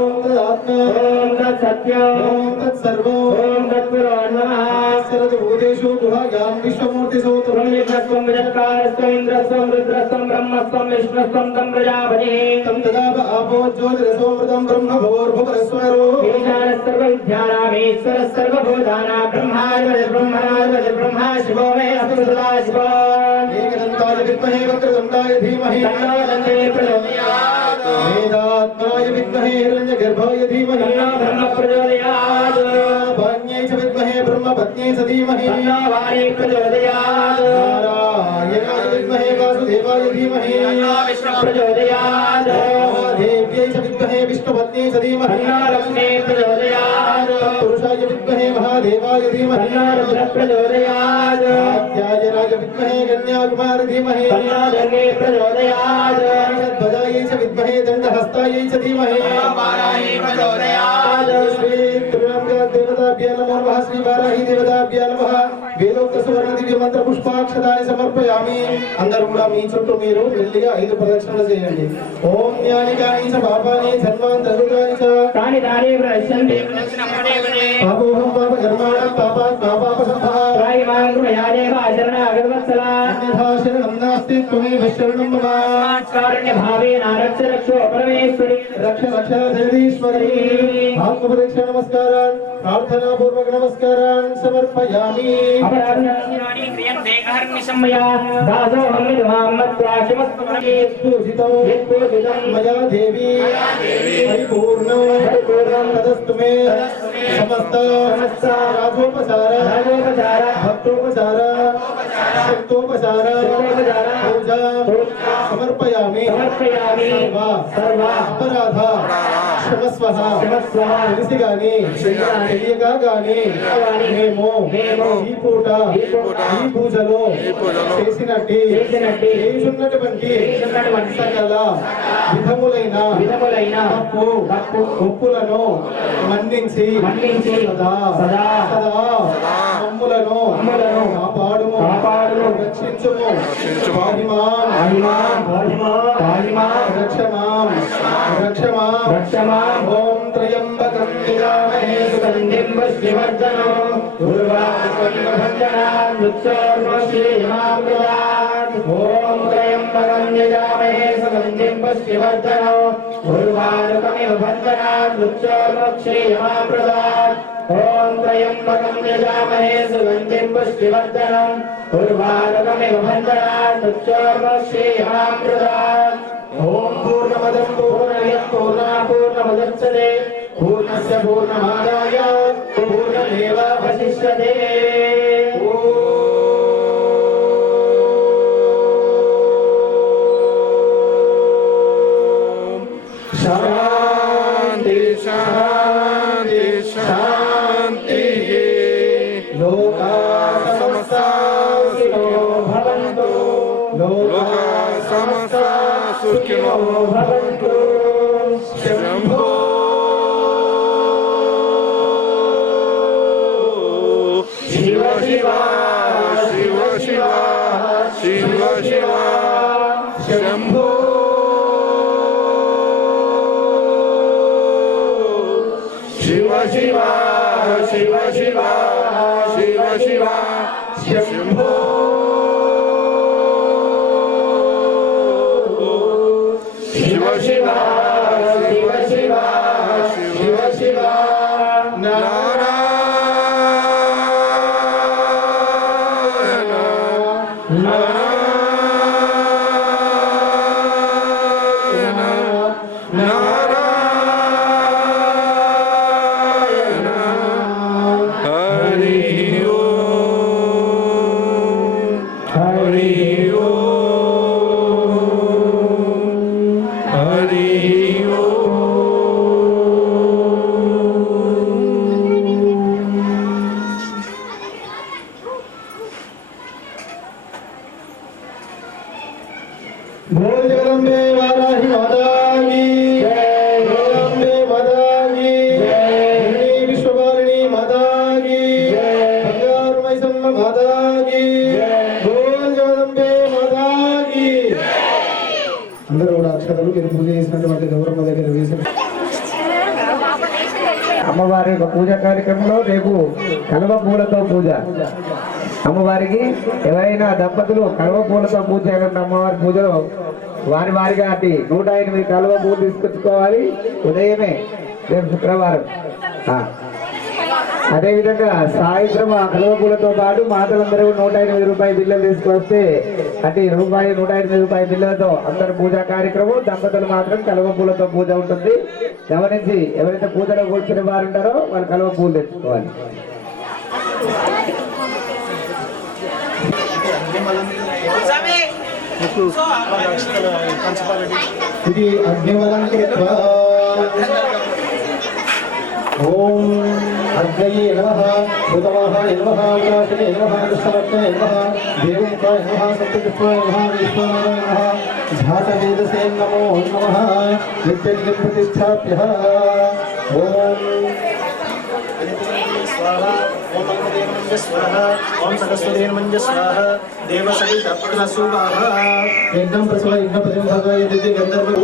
ఓం తదాత్మా ॐ तत्सत्यो ఓం తత్సర్వో ॐ तत्पुरो नमः సరదూదేశో గుహాయాం విశ్వమూర్తి సోత్రం ब्रह्मेन्द्रस्त्वं विजत्कारस्त्वं इन्द्रस्त्वं रुद्रस्त्వం ब्रह्मस्त्वं विष्णुस्त्वं तं प्रजापतिः తం తదాప ఆపో జ్యోతిరసోమృతం బ్రహ్మ భోర్భువరస్వరో ईशानः सर्वविद्यानामीश्वरः सर्वभूतानां ब्रह्माधिपतिर्ब्रह्मणाधिपतिः ब्रह्मा शिवो मे अस्तु सदा शिवो ఏకదంతాయ విద్మహే వక్రదంతాయ ధీమహి तन्नो दन्ते प्रचोदयात् వేదాత్మాయ విద్మహే హిరణ్యగర్భాయ ధీమహి तन्नो ब्रह्म प्रचोदयात् భాన్యై చ విద్మహే బ్రహ్మపత్న్యై చ ధీమహి तन्नो वाणी प्रचोदयात् నారాయణాయ విద్మహే వాసుదేవాయ ధీమహి तन्नो विष्णु प्रचोदयात् దేవ్యై చ విద్మహే విష్ణుపత్న్యై చ ధీమహి तन्नो लक्ष्मी प्रचोदयात् పురుషాయ విద్మహే మహాదేవాయ ధీమహి तन्नो रुद्र प्रचोदयात् ఆద్యాయ విద్మహే కన్యాకుమారి ధీమహి तन्नो गंगे प्रचोदयात् ధ్వజాయై చ విద్మహే దండహస్తాయై చ ధీమహి वाराही प्रचोदयात् శ్రీ త్రినామ్య దేవతాభ్యో నమో నమః శ్రీ వారాహి దేవతాభ్యో నమః వేదోక్త సువర్ణ దివ్య మంత్ర పుష్పాక్షతాన్ని సమర్పయామి అందరూ కూడా మీ చుట్టూ మీరు మెల్లిగా 5 ప్రదక్షిణలు చేయండి ఓం జ్ఞానికాని చ పాపాని సర్వాంతరుగాని చ तानि तानि प्रदर्शन्ति प्रदक्षिणपदे పాపోహం పాప కర్మాణం పాపాత్ పాపాప సంభవ प्रायिमां कृपयादेव आचरण अगर्वत्सला అన్యథా శరణం నాస్తి త్వమేవ శరణం మమ कारुण्य भावेन रक्ष रक्षो परमेश्वरी రక్ష రక్ష జగదీశ్వరి ఆత్మపరీక్ష నమస్కారాన్ ప్రార్థనా పూర్వక నమస్కారాన్ సమర్పయామి अपराधनानि क्रियन्ते अहर्निशमया दासोऽहं विद्वां मत्प्राशमस्तमने పూజితం यत्पूजितं మయా దేవి పరిపూర్ణం తదస్తు మే సమస్త రాజోపచార राजोपचार భక్తోపచార శక్తోపచార शक्तोपचार పూజ పూజ సమర్పయామి సర్వ అపరాధ క్షమస్వః తెలిసి గాని తెలియక గాని మేము ఈ పూట ఈ పూజలో చేసినట్టు చేస్తున్నటువంటి సకల విధములైన ఒప్పులను మన్నించి సదా మమ్ములను కాపాడుము రక్షించుము రక్షమాం ఓం త్రయంబకం యజామహే సుగంధిం పుష్టివర్ధనం ఓం త్రయంబకం యజామహే సుగంధిం పుష్టివర్ధనం ఉర్వారుకమివ బంధనాన్ మృత్యోర్మోక్షేయమామృతాత్ ఓం త్రయంబకం యజామహే సుగంధిం పుష్టివర్ధనం ఉర్వారుకమివ బంధనాన్ మృత్యోర్మోక్షేయమామృతాత్ ఓం పూర్ణమదం పూర్ణమిదం పూర్ణముదచ్యతే పూర్ణస్య పూర్ణమాదాయ పూర్ణమేవావశిష్యతే శాంతి శాంతి శాంతి లోకా సమస్తా సుఖినో భవంతు లోకా సమస్తా సుఖినో భవంతు శంభో శివ శివ శివ శివ శివ శివ శంభో శివ శివ శివ శివ శివ శివ శంభో శివ శివ శివ శివ శివ శివ నారాయణ నారాయణ నారాయణ హరి ఓం హరి ఓం హరి ఓం बोल जगदम्बे वाराही माता की जय, जगदम्बे माता की जय, विश्ववारिणी माता की जय, बंगारुमैसम्म माता की जय, बोल जगदम्बे माता की అందరూ కూడా అక్షతలు మీరు పూజ చేసినటువంటి గౌరమ్మ దగ్గర వేసి అమ్మవారి యొక్క పూజ కార్యక్రమంలో రేపు కలువ పూలతో పూజ. అమ్మవారికి ఎవరైనా దంపతులు కలువ పూలతో పూజ చేయాలంటే అమ్మవారి పూజలో వారి వారిగా 108 కలువ పూలు తీసుకొచ్చుకోవాలి ఉదయమే రేపు శుక్రవారం. అదేవిధంగా సాయంత్రం ఆ కలువ పూలతో పాటు మాతలందరూ 108 రూపాయల బిల్లలు తీసుకొస్తే అంటే రూపాయి 108 రూపాయల బిల్లలతో అందరు పూజా కార్యక్రమం. దంపతులు మాత్రం కలువ పూలతో పూజ ఉంటుంది. గమనించి ఎవరైతే పూజలో కూర్చునే వారు ఉంటారో వాళ్ళు కలువ పూలు తెచ్చుకోవాలి. ఇది అగ్నివలంకృత్వా ఓం అగ్నయే నమః భూతవాహాయ నమః వినాశనే నమః దుష్టవర్తనే నమః దేవేంద్రాయ నమః సత్యపుత్రాయ నమః విశ్వనాథాయ నమః ఝాతవేదసే నమో నమః నిత్యనిత్య ప్రతిష్ఠాప్యః ఓం स्वाहा ओम मंगलदेवं स्वाहा ओम सरस्वतीर्मं स्वाहा देवसहित प्रसूवाहा एकदम प्रसवा एकदम प्रतिभागा यदि गंधर्व